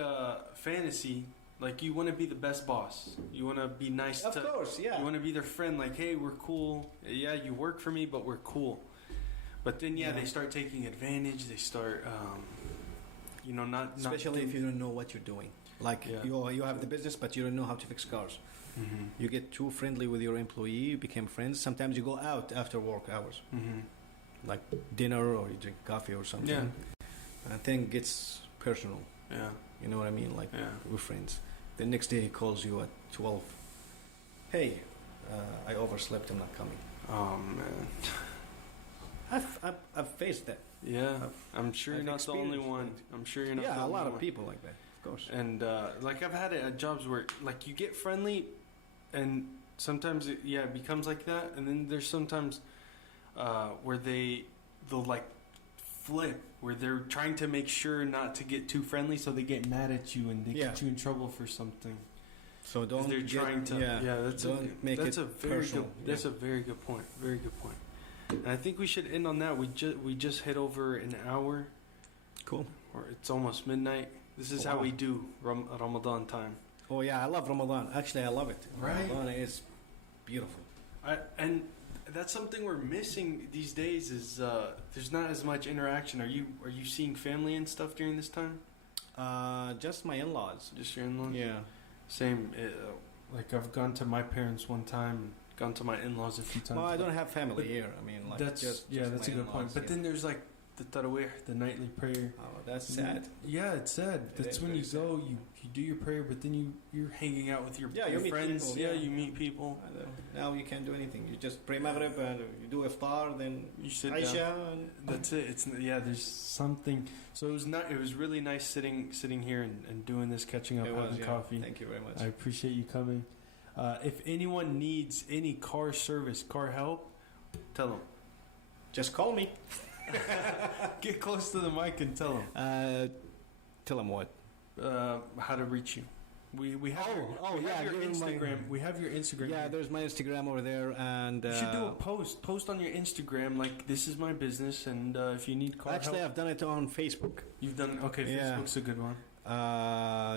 fantasy. Like you want to be the best boss. You want to be nice. Of course, yeah. You want to be their friend. Like, hey, we're cool. Yeah, you work for me, but we're cool. But then, they start taking advantage. They start, not especially if you don't know what you're doing. Like you have the business, but you don't know how to fix cars. Mm-hmm. You get too friendly with your employee. You become friends. Sometimes you go out after work hours. Mm-hmm. Like dinner or you drink coffee or something. Yeah. I think it's personal. Yeah. You know what I mean? Like we're friends. The next day he calls you at 12. Hey, I overslept. I'm not coming. Oh man. I've faced that. Yeah. I'm sure you're not the only one. I'm sure you're not the only one. Yeah, a lot of people like that. Of course. And like I've had it at jobs where like you get friendly, and sometimes it becomes like that, and then there's sometimes. Where they'll like flip, where they're trying to make sure not to get too friendly, so they get mad at you and they get you in trouble for something. So don't. They're trying to. That's a very personal. good. That's a very good point. Very good point. And I think we should end on that. We just hit over an hour. Cool. Or it's almost midnight. This is how we do Ramadan time. Oh yeah, I love Ramadan. Actually, I love it. Right. Ramadan is beautiful. And that's something we're missing these days. Is there's not as much interaction. Are you seeing family and stuff during this time? Just my in-laws. Just your in-laws. Yeah. Same. Like I've gone to my parents one time. Gone to my in-laws a few times. Well, I don't have family here. I mean, like that's just that's a good point. But then there's like the tarawih, the nightly prayer. Oh, that's sad. Yeah, it's sad. That's when you go, you do your prayer, but then you're hanging out with your friends. People, you meet people. Now you can't do anything. You just pray Maghrib and you do iftar, then you sit Aisha. Down. That's it. There's something. So it was really nice sitting here and doing this, catching up, having coffee. Thank you very much. I appreciate you coming. If anyone needs any car service, car help, tell them. Just call me. Get close to the mic and tell them. Tell them what? How to reach you. We have your Instagram. We have your Instagram. Yeah, there's my Instagram over there, and you should do a post on your Instagram like this is my business, and if you need car help. I've done it on Facebook. You've done Facebook's a good one.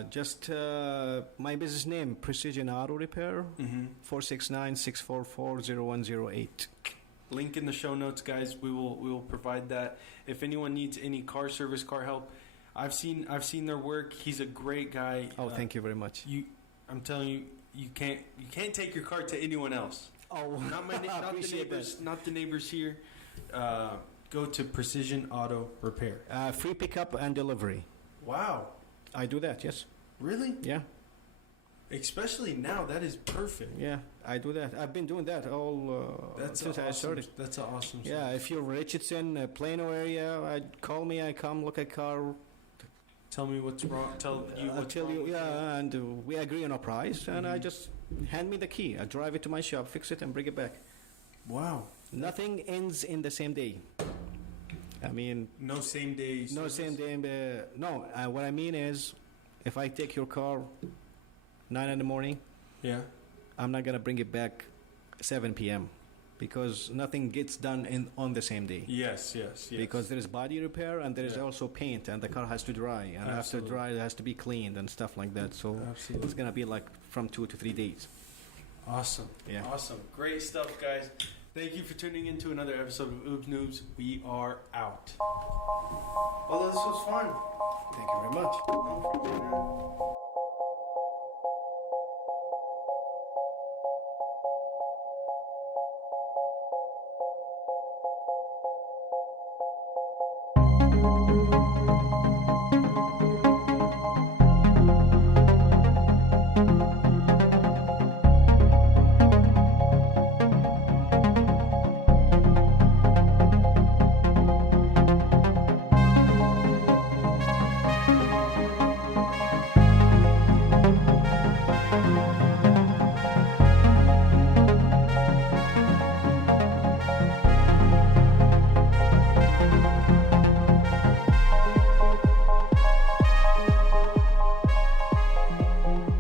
Just my business name, Precision Auto Repair, 469-644-0108. Link in the show notes, guys. We will provide that. If anyone needs any car service, car help, I've seen their work. He's a great guy. Oh, thank you very much. I'm telling you, you can't take your car to anyone else. Oh, not the neighbors, not the neighbors here. Go to Precision Auto Repair. Free pickup and delivery. Wow, I do that. Yes. Really? Yeah. Especially now, that is perfect. Yeah, I do that. I've been doing that all since I started. That's an awesome. Yeah, if you're Richardson, Plano area, call me. I come look at car. Tell me what's wrong. Tell you. Yeah, and we agree on a price, and I just hand me the key. I drive it to my shop, fix it, and bring it back. Wow. Nothing ends in the same day. I mean, no same day. No same day. No, what I mean is, if I take your car 9 in the morning, yeah, I'm not gonna bring it back 7 p.m. because nothing gets done on the same day. Yes. Because there is body repair and there is also paint, and the car has to dry, and after dry it has to be cleaned and stuff like that. So it's gonna be like from 2 to 3 days. Awesome. Yeah. Awesome. Great stuff, guys. Thank you for tuning in to another episode of Oobs News. We are out. Well, this was fun. Thank you very much. No problem, man.